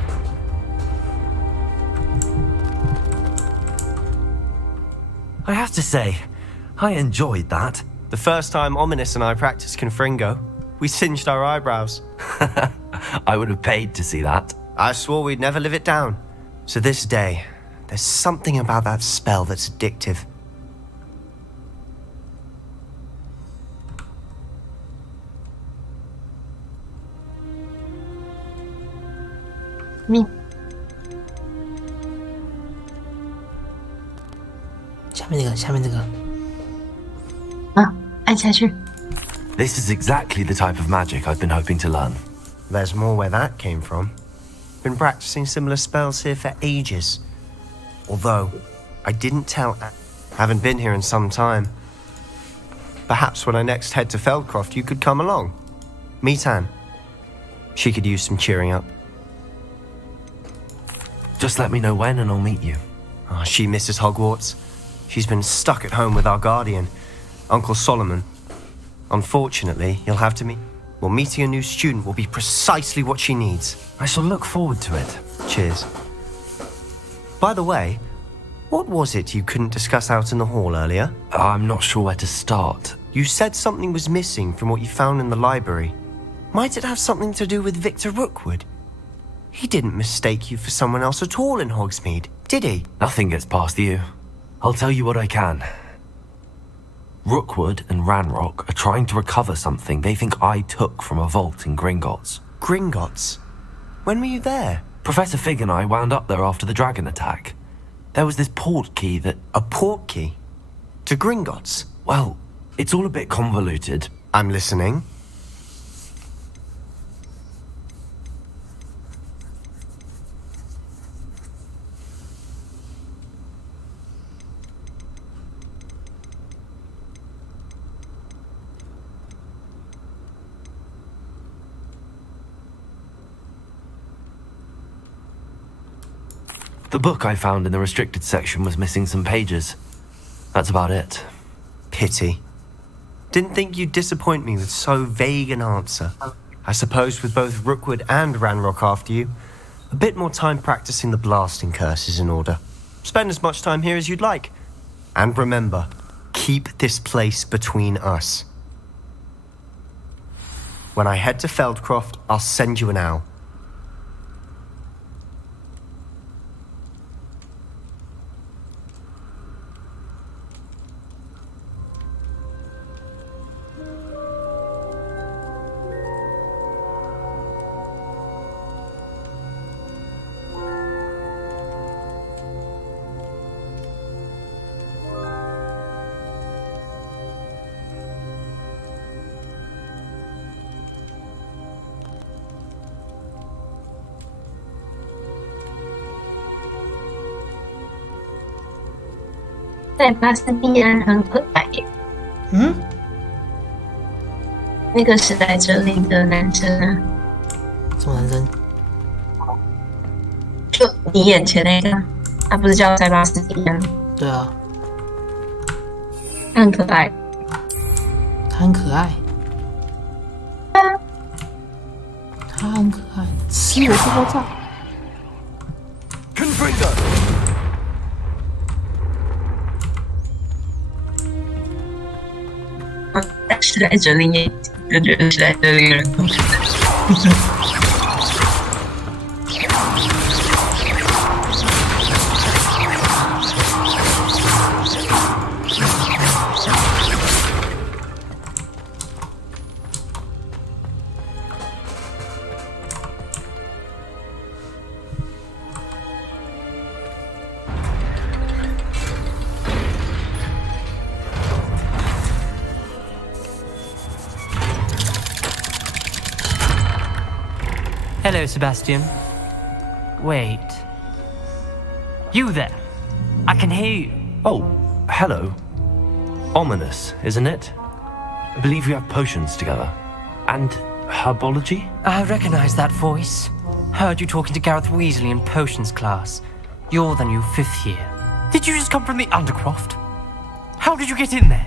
I have to say, I enjoyed that. The first time Ominous and I practiced Confringo, we singed our eyebrows. I would have paid to see that. I swore we'd never live it down. So this day, there's something about that spell that's addictive. Me. 下面这个。按下去。 This is exactly the type of magic I've been hoping to learn. There's more where that came from. Been practicing similar spells here for ages. Although, I didn't tell haven't been here in some time. Perhaps when I next head to Feldcroft, you could come along. Meet Anne. She could use some cheering up. Just let me know when and I'll meet you. Oh, she misses Hogwarts. She's been stuck at home with our guardian, Uncle Solomon. Unfortunately, you'll have to meet... Well, meeting a new student will be precisely what she needs. I shall look forward to it. Cheers. By the way, what was it you couldn't discuss out in the hall earlier? I'm not sure where to start. You said something was missing from what you found in the library. Might it have something to do with Victor Rookwood? He didn't mistake you for someone else at all in Hogsmeade, did he? Nothing gets past you. I'll tell you what I can. Rookwood and Ranrock are trying to recover something they think I took from a vault in Gringotts. Gringotts? When were you there? Professor Fig and I wound up there after the dragon attack. There was this port key that... A port key? To Gringotts? Well, it's all a bit convoluted. I'm listening. The book I found in the restricted section was missing some pages. That's about it. Pity. Didn't think you'd disappoint me with so vague an answer. I suppose with both Rookwood and Ranrock after you, a bit more time practicing the blasting curse is in order. Spend as much time here as you'd like. And remember, keep this place between us. When I head to Feldcroft, I'll send you an owl.在巴斯蒂安很可爱耶。嗯，那个时代哲林的男生啊，什么男生？就你眼前那个，他不是叫塞巴斯蒂安？对啊，他很可爱。他很可爱。他很可爱，吃我不爆炸。时代哲林也就觉得时代哲林人。Hello, Sebastian. Wait. You there? I can hear you. Oh, hello. Ominous, isn't it? I believe you have potions together. And herbology? I recognize that voice. Heard you talking to Gareth Weasley in potions class. You're the new 5th year. Did you just come from the Undercroft? How did you get in there?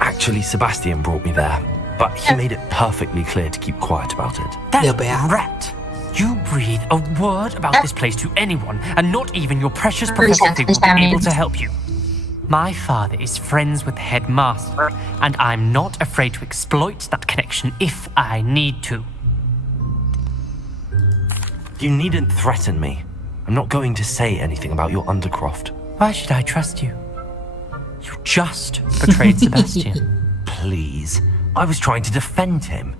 Actually, Sebastian brought me there. But he made it perfectly clear to keep quiet about it. That rat! You breathe a word about this place to anyone, and not even your precious Professor Fig will be able to help you. My father is friends with the headmaster, and I'm not afraid to exploit that connection if I need to. You needn't threaten me. I'm not going to say anything about your Undercroft. Why should I trust you? You just betrayed Sebastian. Please. I was trying to defend him.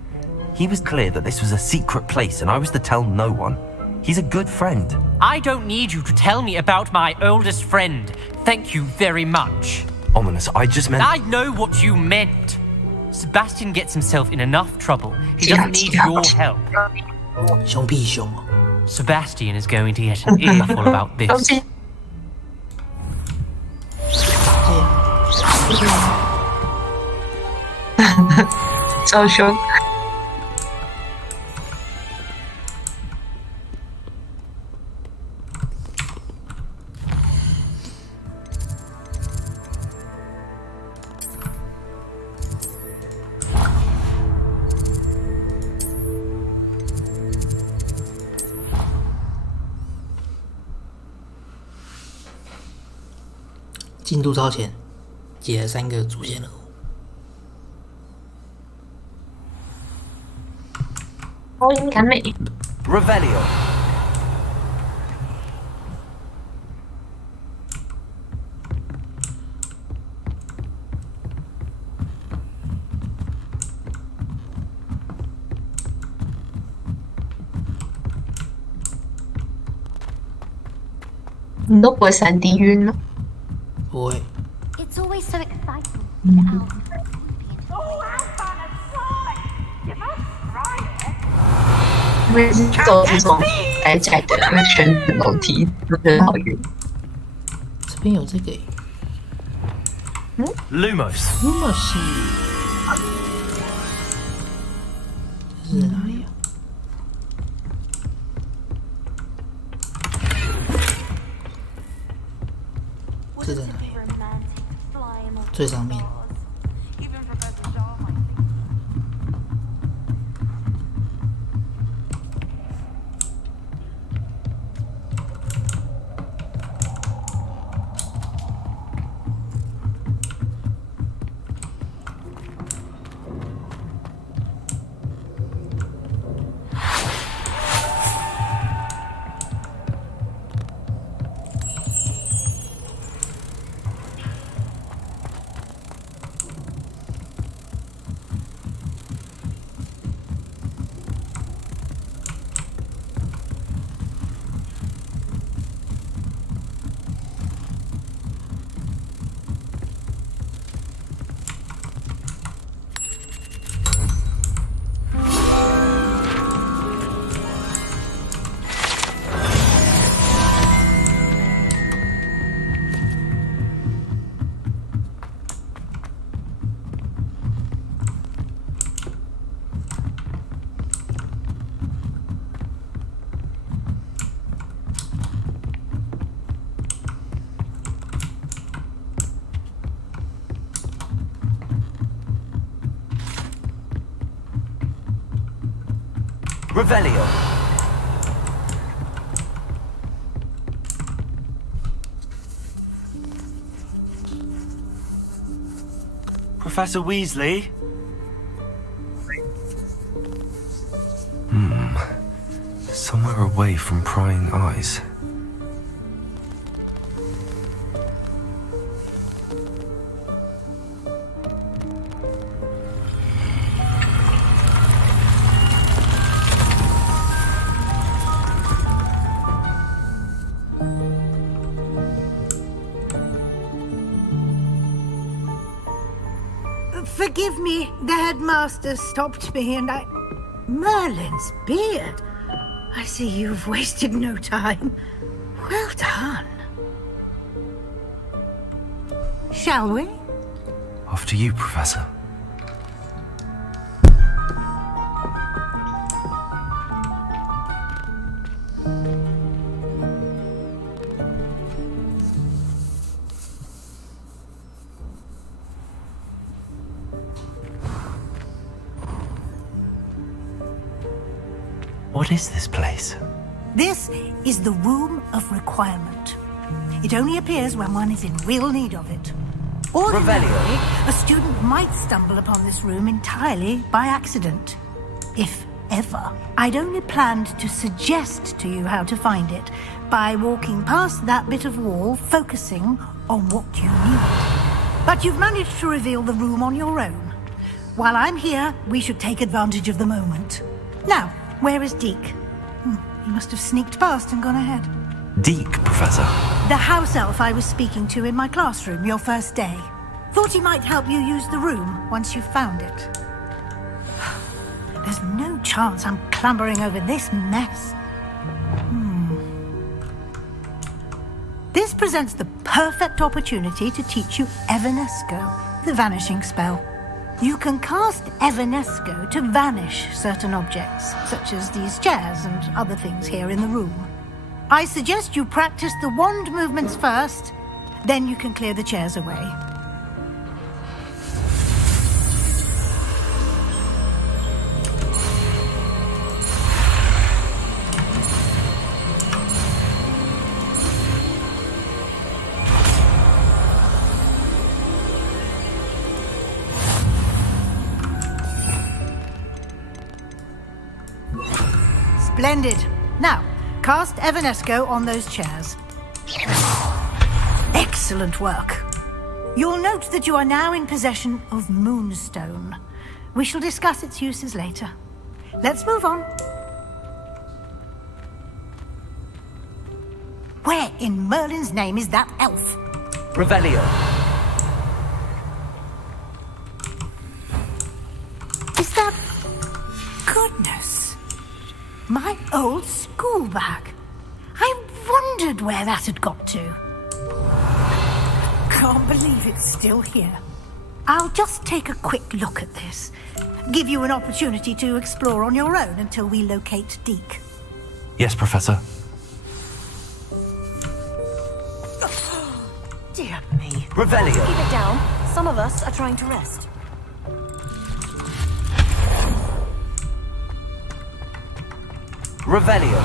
He was clear that this was a secret place and I was to tell no one. He's a good friend. I don't need you to tell me about my oldest friend. Thank you very much. Ominous, I just meant... I know what you meant. Sebastian gets himself in enough trouble. He doesn't need your help. Sebastian is going to get an earful about this. 超凶！进度超前，解了3个主线任务。超音感美。Revelio.你都不会3D 晕了？不会。It's always so exciting. 因为是走这种窄窄的那圈子楼梯，我觉得好晕。这边有这个。Lumos. Lumos。这是在哪里啊？这在哪里？最上面。Revelio. Professor Weasley? Somewhere away from prying eyes. Forgive me, the headmaster stopped me and I... Merlin's beard. I see you've wasted no time. Well done. Shall we? After you, Professor. What is this place? This is the Room of Requirement. It only appears when one is in real need of it. Ordinarily, a student might stumble upon this room entirely by accident. If ever. I'd only planned to suggest to you how to find it by walking past that bit of wall, focusing on what you need. But you've managed to reveal the room on your own. While I'm here, we should take advantage of the moment. Now, where is Deke? He must have sneaked past and gone ahead. Deke, Professor. The house elf I was speaking to in my classroom your first day. Thought he might help you use the room once you've found it. There's no chance I'm clambering over this mess. This presents the perfect opportunity to teach you Evanesco, the vanishing spell. You can cast Evanesco to vanish certain objects, such as these chairs and other things here in the room. I suggest you practice the wand movements first, then you can clear the chairs away. Splendid. Now, cast Evanesco on those chairs. Excellent work. You'll note that you are now in possession of Moonstone. We shall discuss its uses later. Let's move on. Where in Merlin's name is that elf? Revelio. Is that... Goodness. My old school bag. I wondered where that had got to. Can't believe it's still here. I'll just take a quick look at this. Give you an opportunity to explore on your own until we locate Deke. Yes, Professor. Dear me. Revelio. Keep it down. Some of us are trying to rest. Revelio.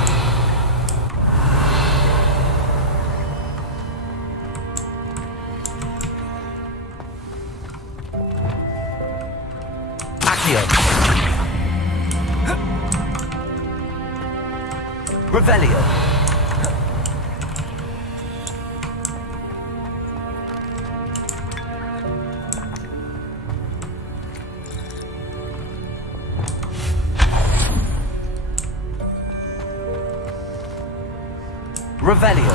Revelio. Revelio.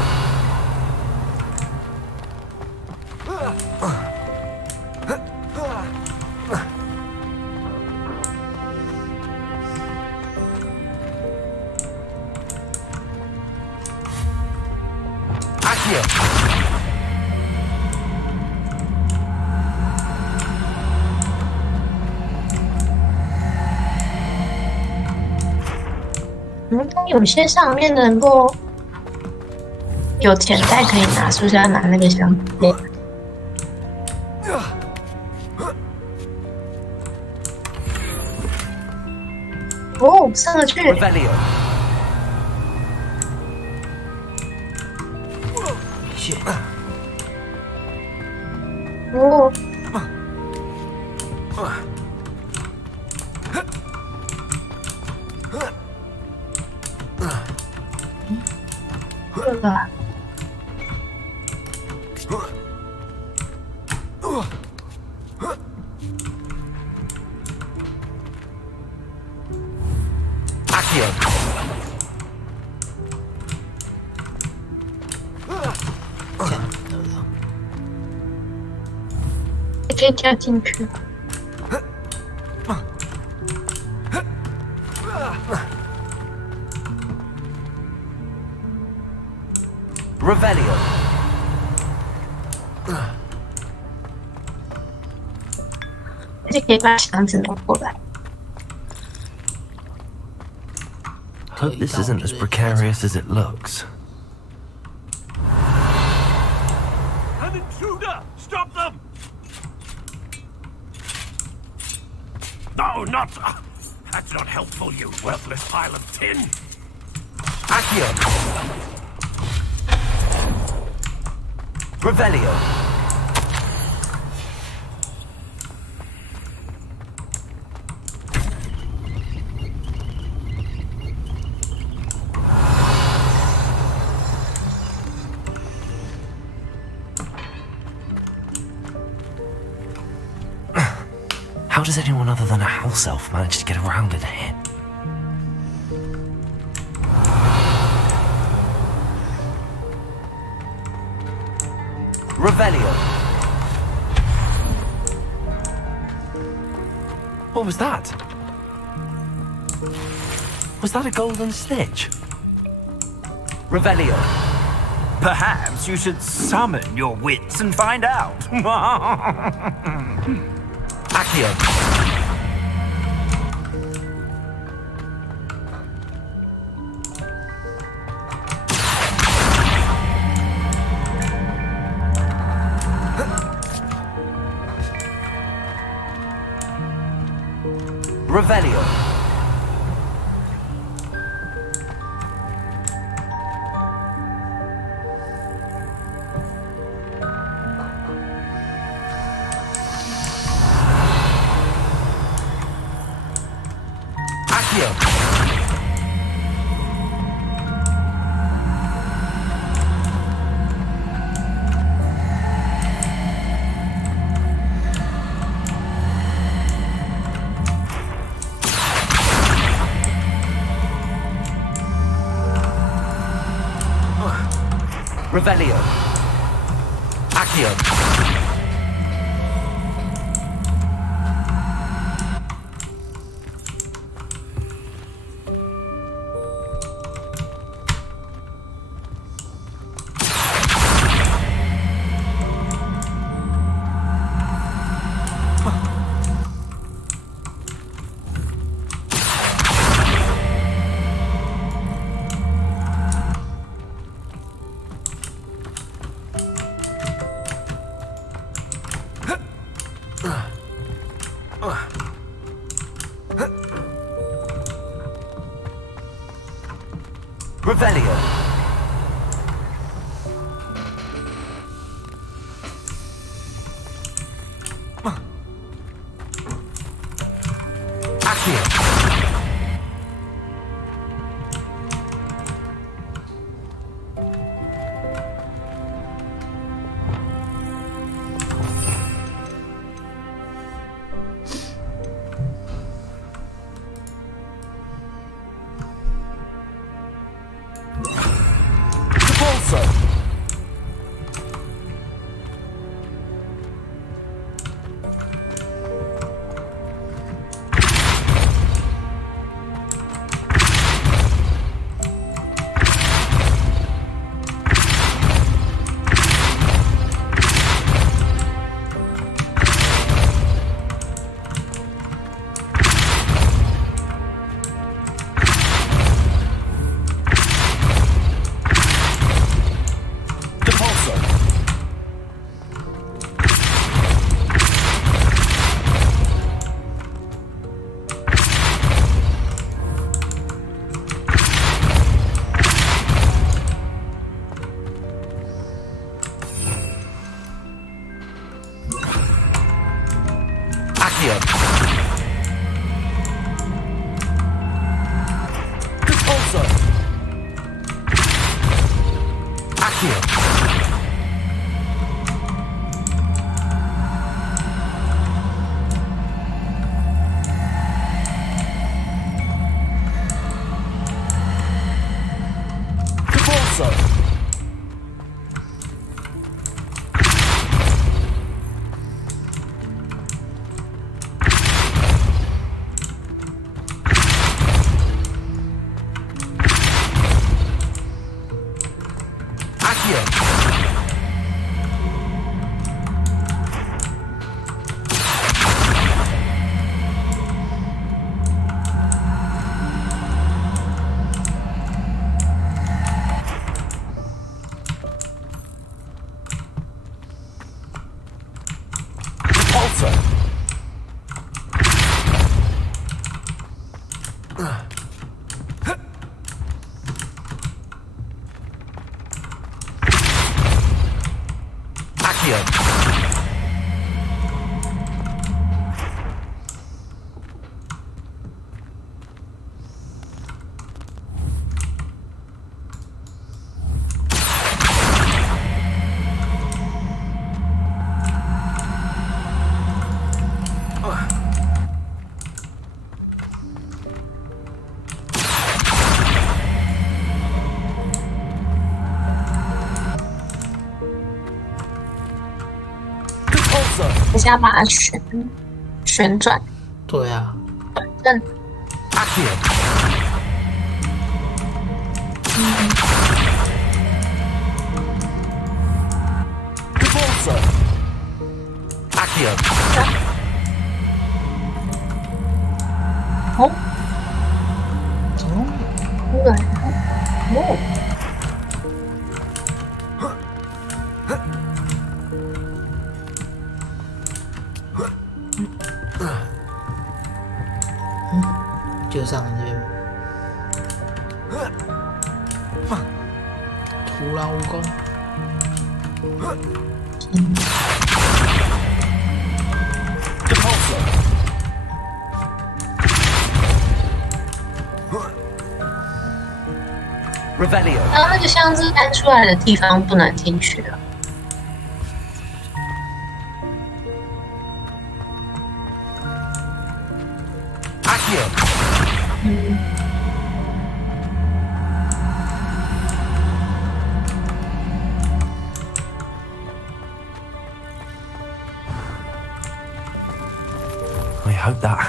有些上面能够有钱袋可以拿，是不是要拿那个香片？哦，上得去。哦。这个。可以跳进去。Revelio. Hope this isn't as precarious as it looks. An intruder! Stop them! No, not... that's not helpful, you worthless pile of tin! Accio! Revelio! How does anyone other than a house elf manage to get around in here? Revelio. What was that? Was that a golden snitch? Revelio. Perhaps you should summon your wits and find out. Accio. Revelio. Accio. Revelio. Accio. Revelio. Accio.我现在把它旋转。对啊。正。哦。对。哦。就上这边，徒劳无功。然后那个箱子弹出来的地方不能进去了。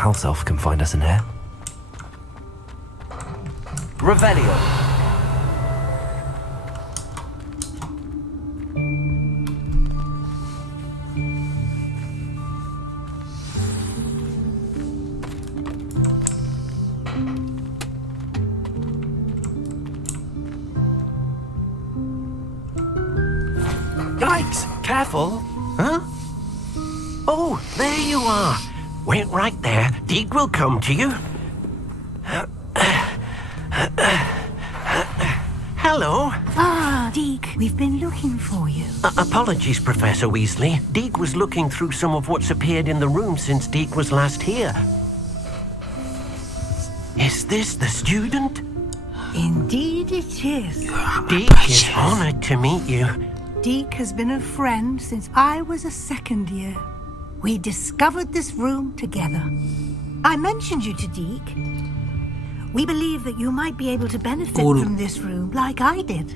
house elf can find us in here. Revelio. Yikes! Careful. Huh? Oh, there you are. Wait right there. Deek will come to you. Hello. Ah, Deek, we've been looking for you. Apologies, Professor Weasley. Deek was looking through some of what's appeared in the room since Deek was last here. Is this the student? Indeed it is. Deek is honored to meet you. Deek has been a friend since I was a second year. We discovered this room together. I mentioned you to Deek. We believe that you might be able to benefit from this room like I did.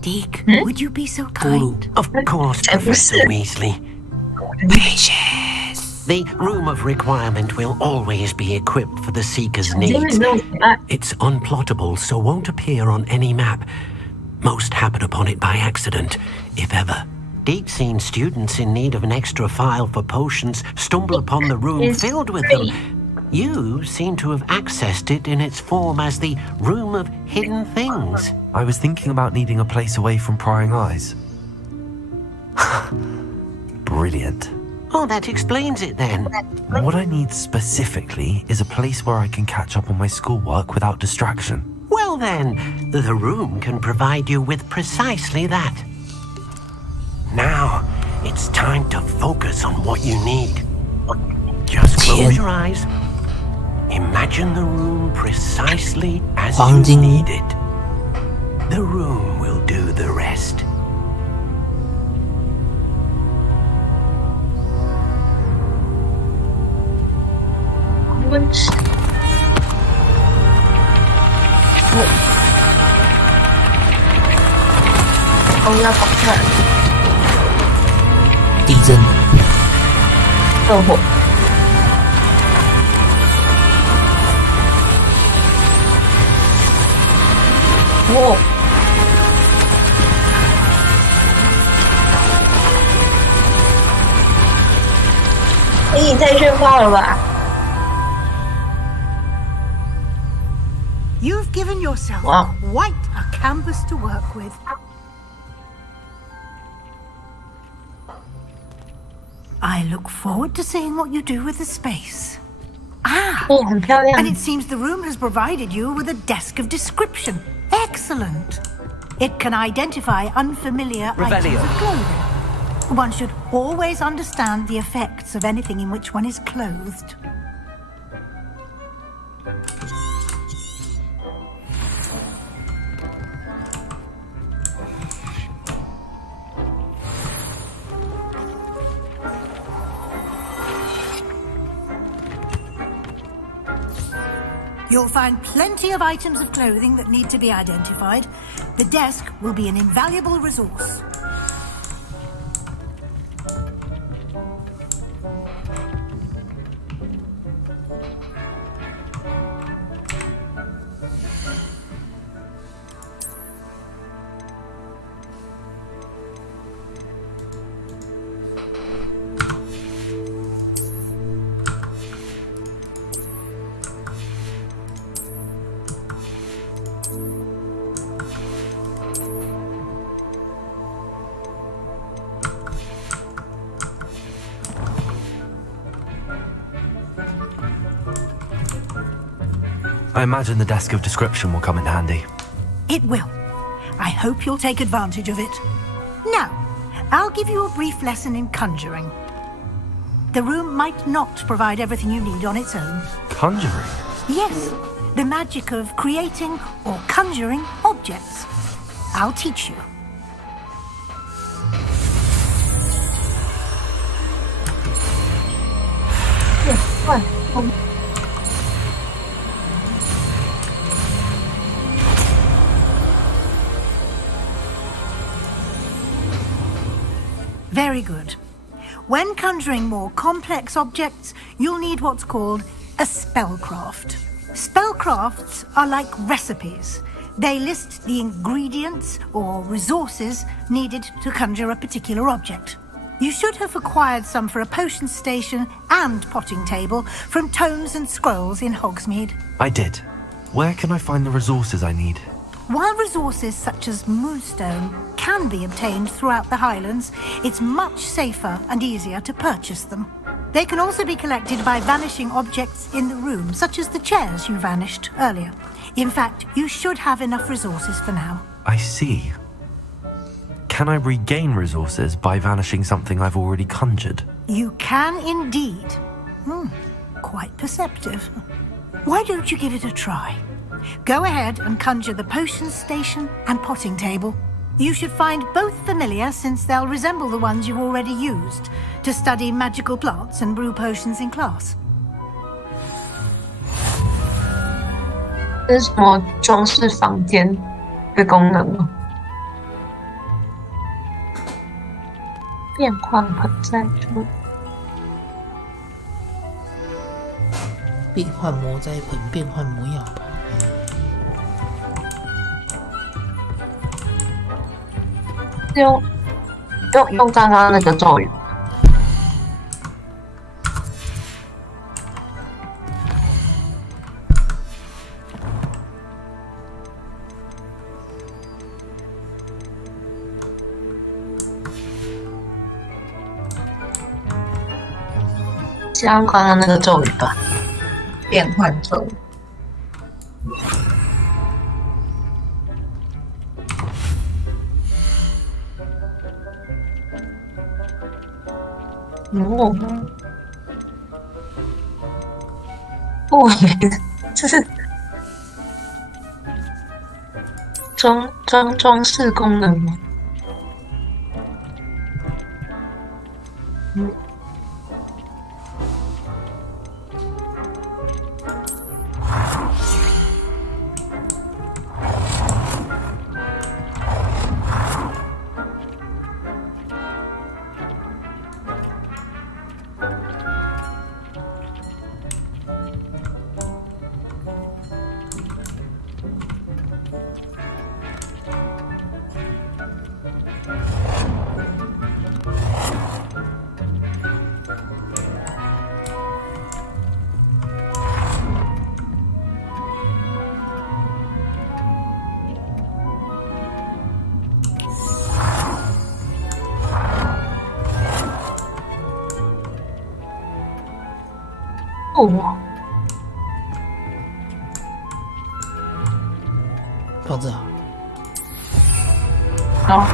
Deek, would you be so kind? Of course, Professor Weasley. The Room of Requirement will always be equipped for the Seeker's needs. It's unplottable, so won't appear on any map. Most happen upon it by accident, if ever. Deek's seen students in need of an extra file for potions stumble upon the room filled with them. You seem to have accessed it in its form as the Room of Hidden Things. I was thinking about needing a place away from prying eyes. Brilliant. Oh, that explains it then. What I need specifically is a place where I can catch up on my schoolwork without distraction. Well then, the room can provide you with precisely that. Now, it's time to focus on what you need. Just close your eyes. Imagine the room precisely as you need it. The room will do the rest.要跑出来，地震，热火，哦，你太炫炮了吧！ You've given yourself quite a canvas to work with. I look forward to seeing what you do with the space.很漂亮。 And it seems the room has provided you with a desk of description. Excellent. It can identify unfamiliar items of clothing. One should always understand the effects of anything in which one is clothed. You'll find plenty of items of clothing that need to be identified. The desk will be an invaluable resource. I imagine the desk of description will come in handy. It will. I hope you'll take advantage of it. Now, I'll give you a brief lesson in conjuring. The room might not provide everything you need on its own. Conjuring? Yes, the magic of creating or conjuring objects. I'll teach you. Very good. When conjuring more complex objects, you'll need what's called a spellcraft. Spellcrafts are like recipes. They list the ingredients or resources needed to conjure a particular object. You should have acquired some for a potion station and potting table from tomes and scrolls in Hogsmeade. I did. Where can I find the resources I need? While resources such as moonstone can be obtained throughout the Highlands, it's much safer and easier to purchase them. They can also be collected by vanishing objects in the room, such as the chairs you vanished earlier. In fact, you should have enough resources for now. I see. Can I regain resources by vanishing something I've already conjured? You can indeed. Quite perceptive. Why don't you give it a try? Go ahead and conjure the potion station and potting table. You should find both familiar, since they'll resemble the ones you've already used to study magical plants and brew potions in class. 这是什么装饰房间的功能吗？变换盆栽图，变换魔栽盆，变换魔药吧。用刚刚那个咒语。像刚刚那个咒语吧，变换咒语。这是装饰功能吗？放这。好。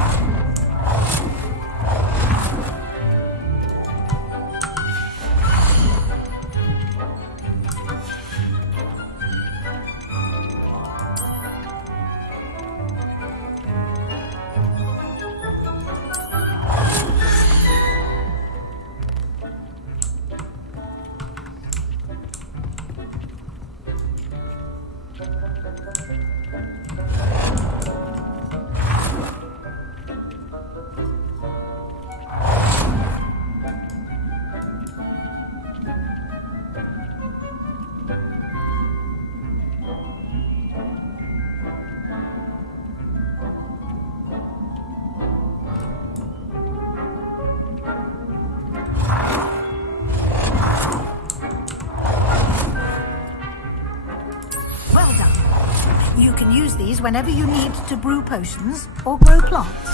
You can use these whenever you need to brew potions or grow plants.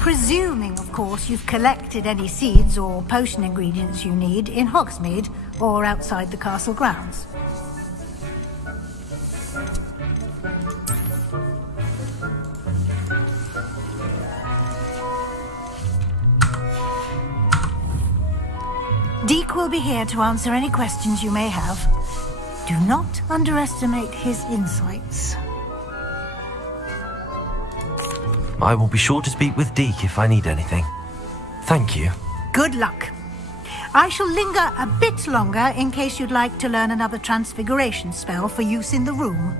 Presuming, of course, you've collected any seeds or potion ingredients you need in Hogsmeade or outside the castle grounds. Deke will be here to answer any questions you may have. Do not underestimate his insights. I will be sure to speak with Deke if I need anything. Thank you. Good luck. I shall linger a bit longer in case you'd like to learn another transfiguration spell for use in the room.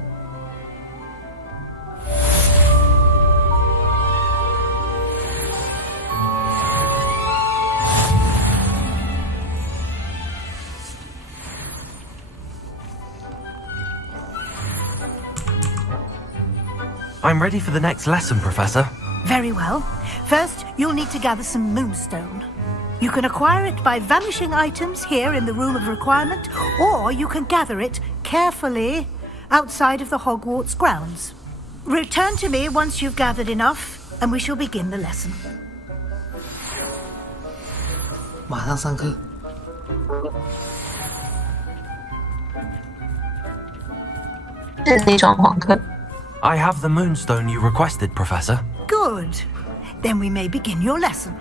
I'm ready for the next lesson, Professor. Very well. First, you'll need to gather some moonstone. You can acquire it by vanishing items here in the Room of Requirement, or you can gather it carefully outside of the Hogwarts grounds. Return to me once you've gathered enough, and we shall begin the lesson. 马上上课。是那种黄课。I have the moonstone you requested, Professor. Good. Then we may begin your lesson.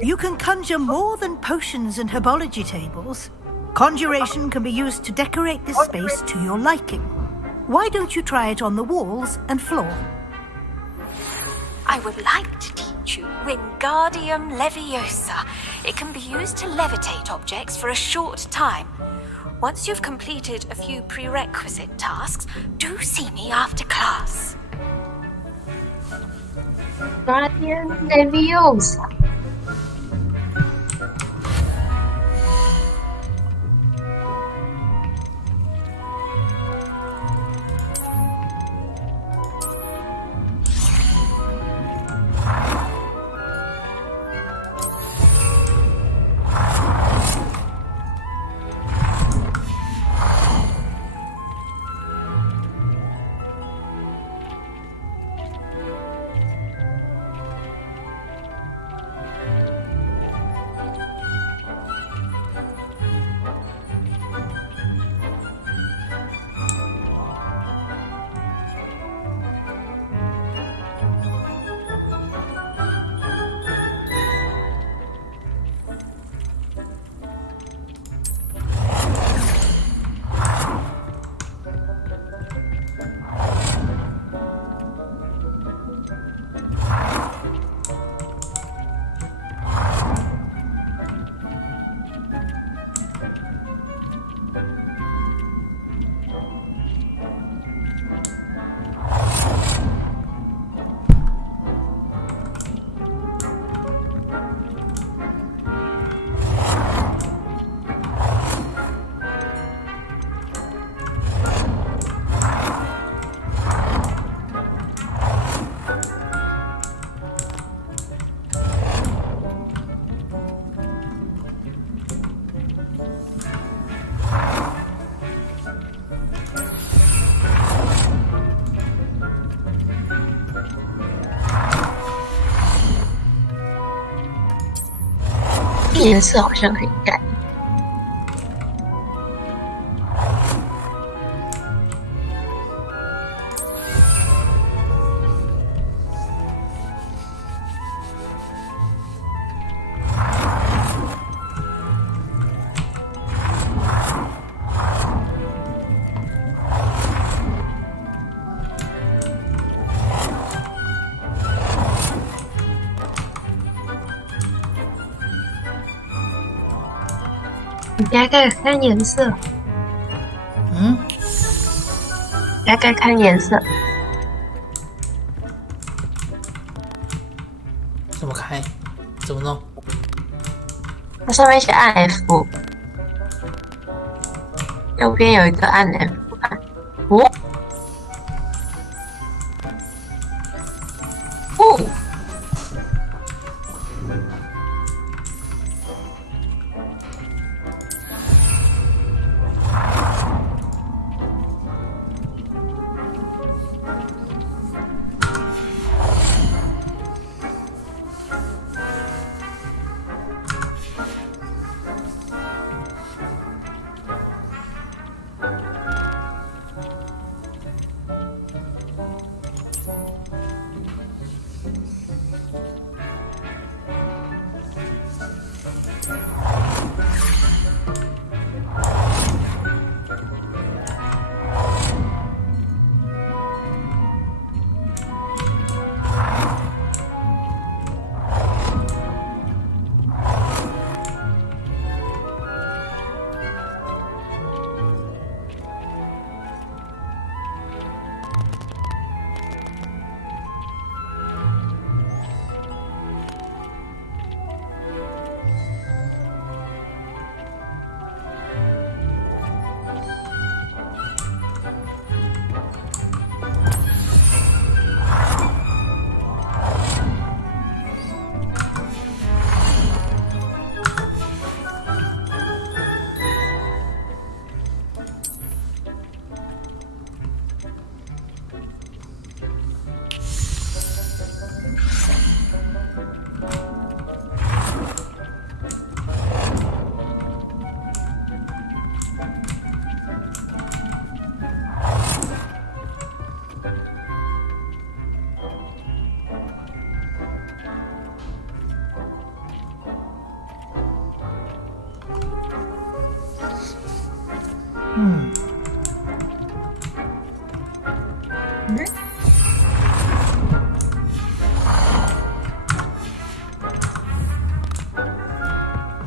You can conjure more than potions and herbology tables. Conjuration can be used to decorate this space to your liking. Why don't you try it on the walls and floor? I would like to teach you Wingardium Leviosa. It can be used to levitate objects for a short time. Once you've completed a few prerequisite tasks, do see me after class. Wingardium Leviosa. 颜色好像可以改。你大概看颜色，大概看颜色，怎么开？怎么弄？它上面写按 F， 右边有一个按 F 按，哦，哦。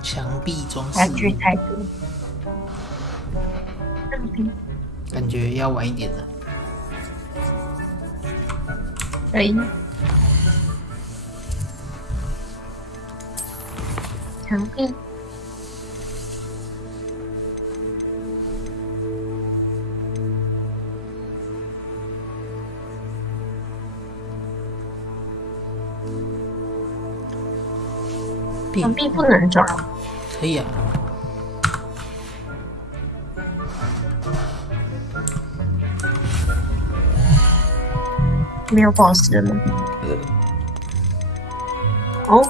墙壁装饰，玩具太多，感觉要晚一点了。可以。墙壁。墙壁不能找，可以啊。没有宝石吗？哦。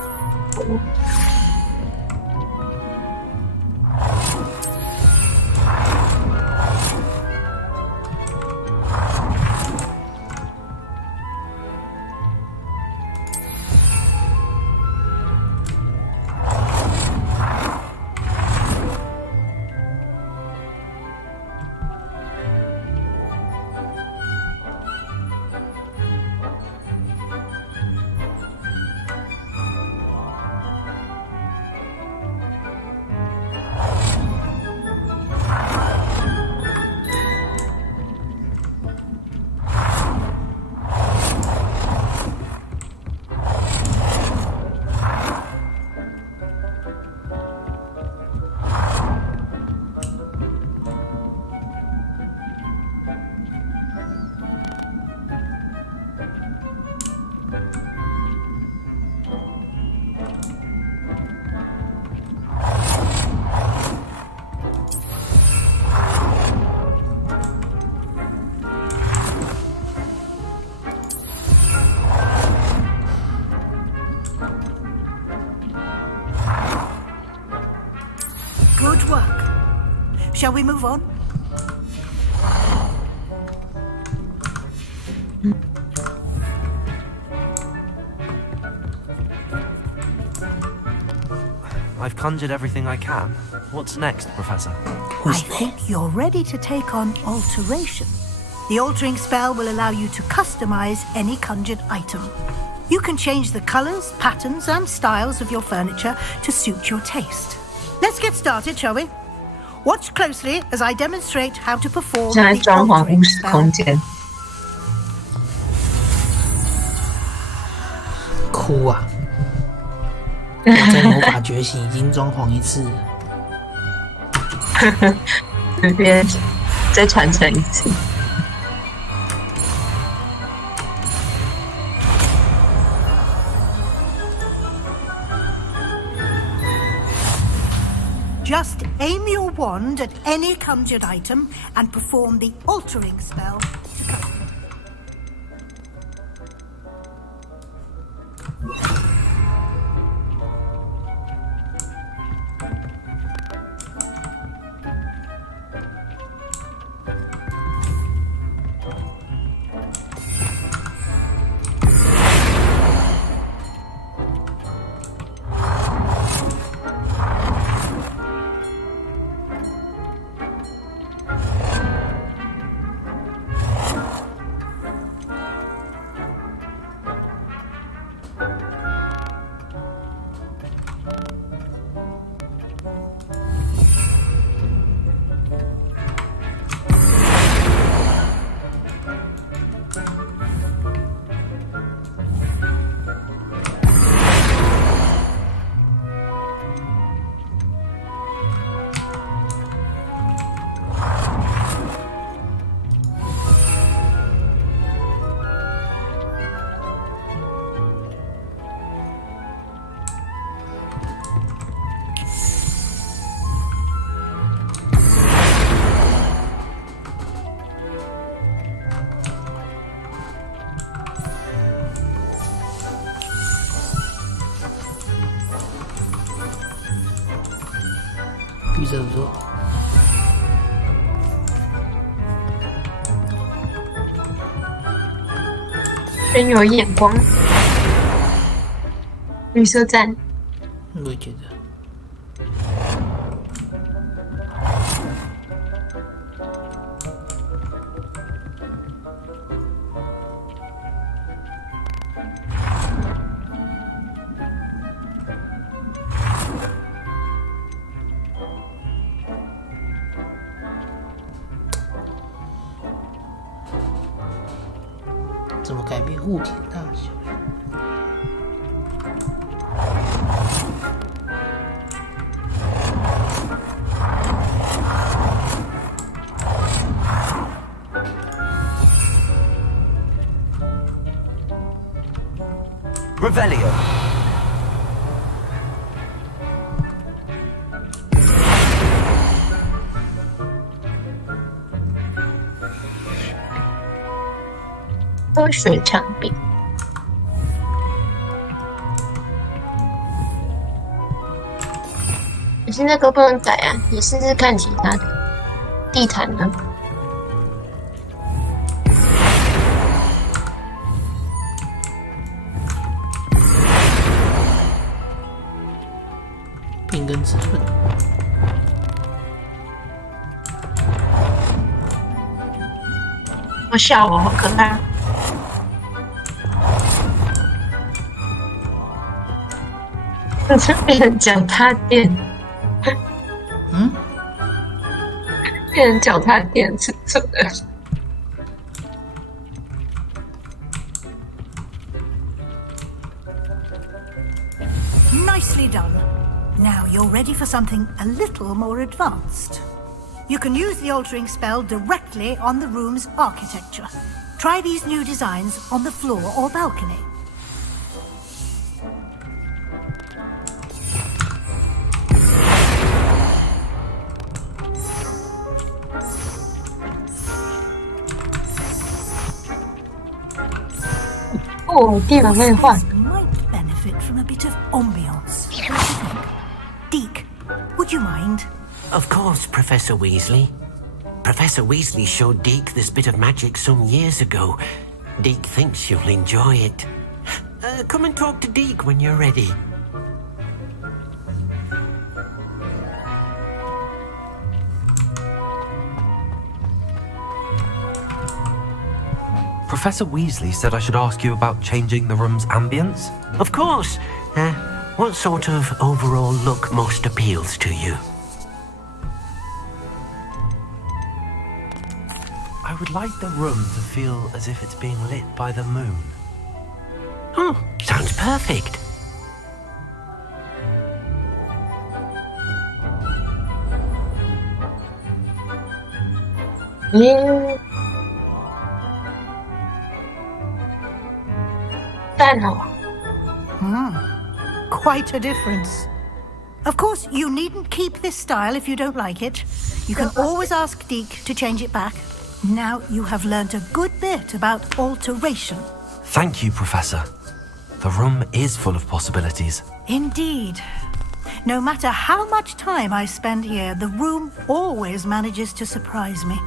Good work. Shall we move on? I've conjured everything I can. What's next, Professor? I think you're ready to take on alteration. The altering spell will allow you to customize any conjured item. You can change the colors, patterns, and styles of your furniture to suit your taste. Let's get started, shall we? Watch closely as I demonstrate how to perform 现在 the 装潢 altering 故事 spell. 空间，哭啊！我在魔法觉醒已经装潢一次了，这边再传承一次。Just aim your wand at any conjured item and perform the altering spell to custom.绿色不错。真有眼光，绿色赞。我也觉得。怎么改变物体的大小？Revelio. 科学墙壁。可是那个不能改啊，你试试看其他的。地毯呢？变更尺寸。好小哦，好可爱。这变成脚踏垫。变成脚踏垫尺寸的。Nicely done. Now you're ready for something a little more advanced. You can use the altering spell directly on the room's architecture. Try these new designs on the floor or balcony. Oh, dear, I'm going to might benefit from a bit of ambiance. Deke, would you mind? Of course, Professor Weasley. Professor Weasley showed Deke this bit of magic some years ago. Deke thinks you'll enjoy it. Come and talk to Deke when you're ready. Professor Weasley said I should ask you about changing the room's ambience? Of course. What sort of overall look most appeals to you? I would like the room to feel as if it's being lit by the moon. Oh, sounds perfect. Quite a difference. Of course, you needn't keep this style if you don't like it. You can always ask Deke to change it back. Now you have learnt a good bit about alteration. Thank you, Professor. The room is full of possibilities. Indeed. No matter how much time I spend here, the room always manages to surprise me.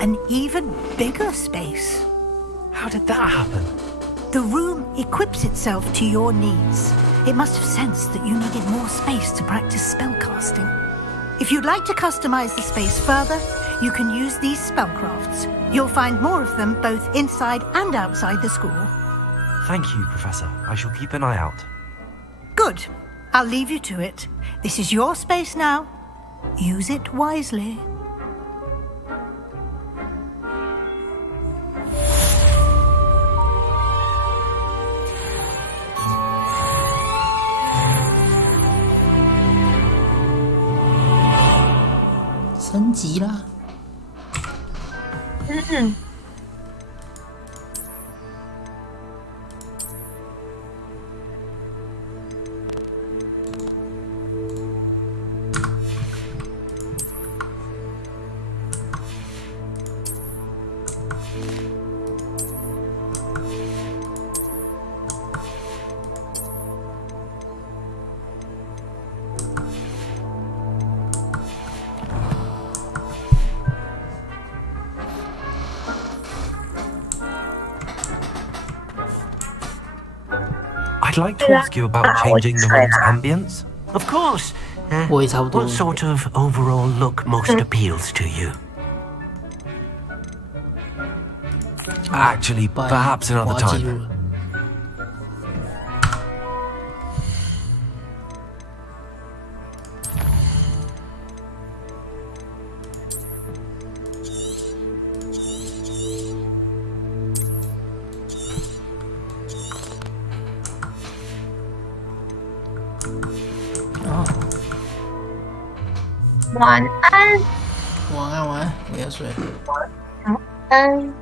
An even bigger space. How did that happen? The room equips itself to your needs. It must have sensed that you needed more space to practice spellcasting. If you'd like to customize the space further, you can use these spellcrafts. You'll find more of them both inside and outside the school. Thank you, Professor. I shall keep an eye out. Good. I'll leave you to it. This is your space now. Use it wisely. Mm-hmm. I'd like to ask you about changing the room's ambience. Of course. 我也差不多。 What sort of overall look most appeals to you? Actually, perhaps another time. Oh. 晚安。晚安，晚安，我要睡。晚安。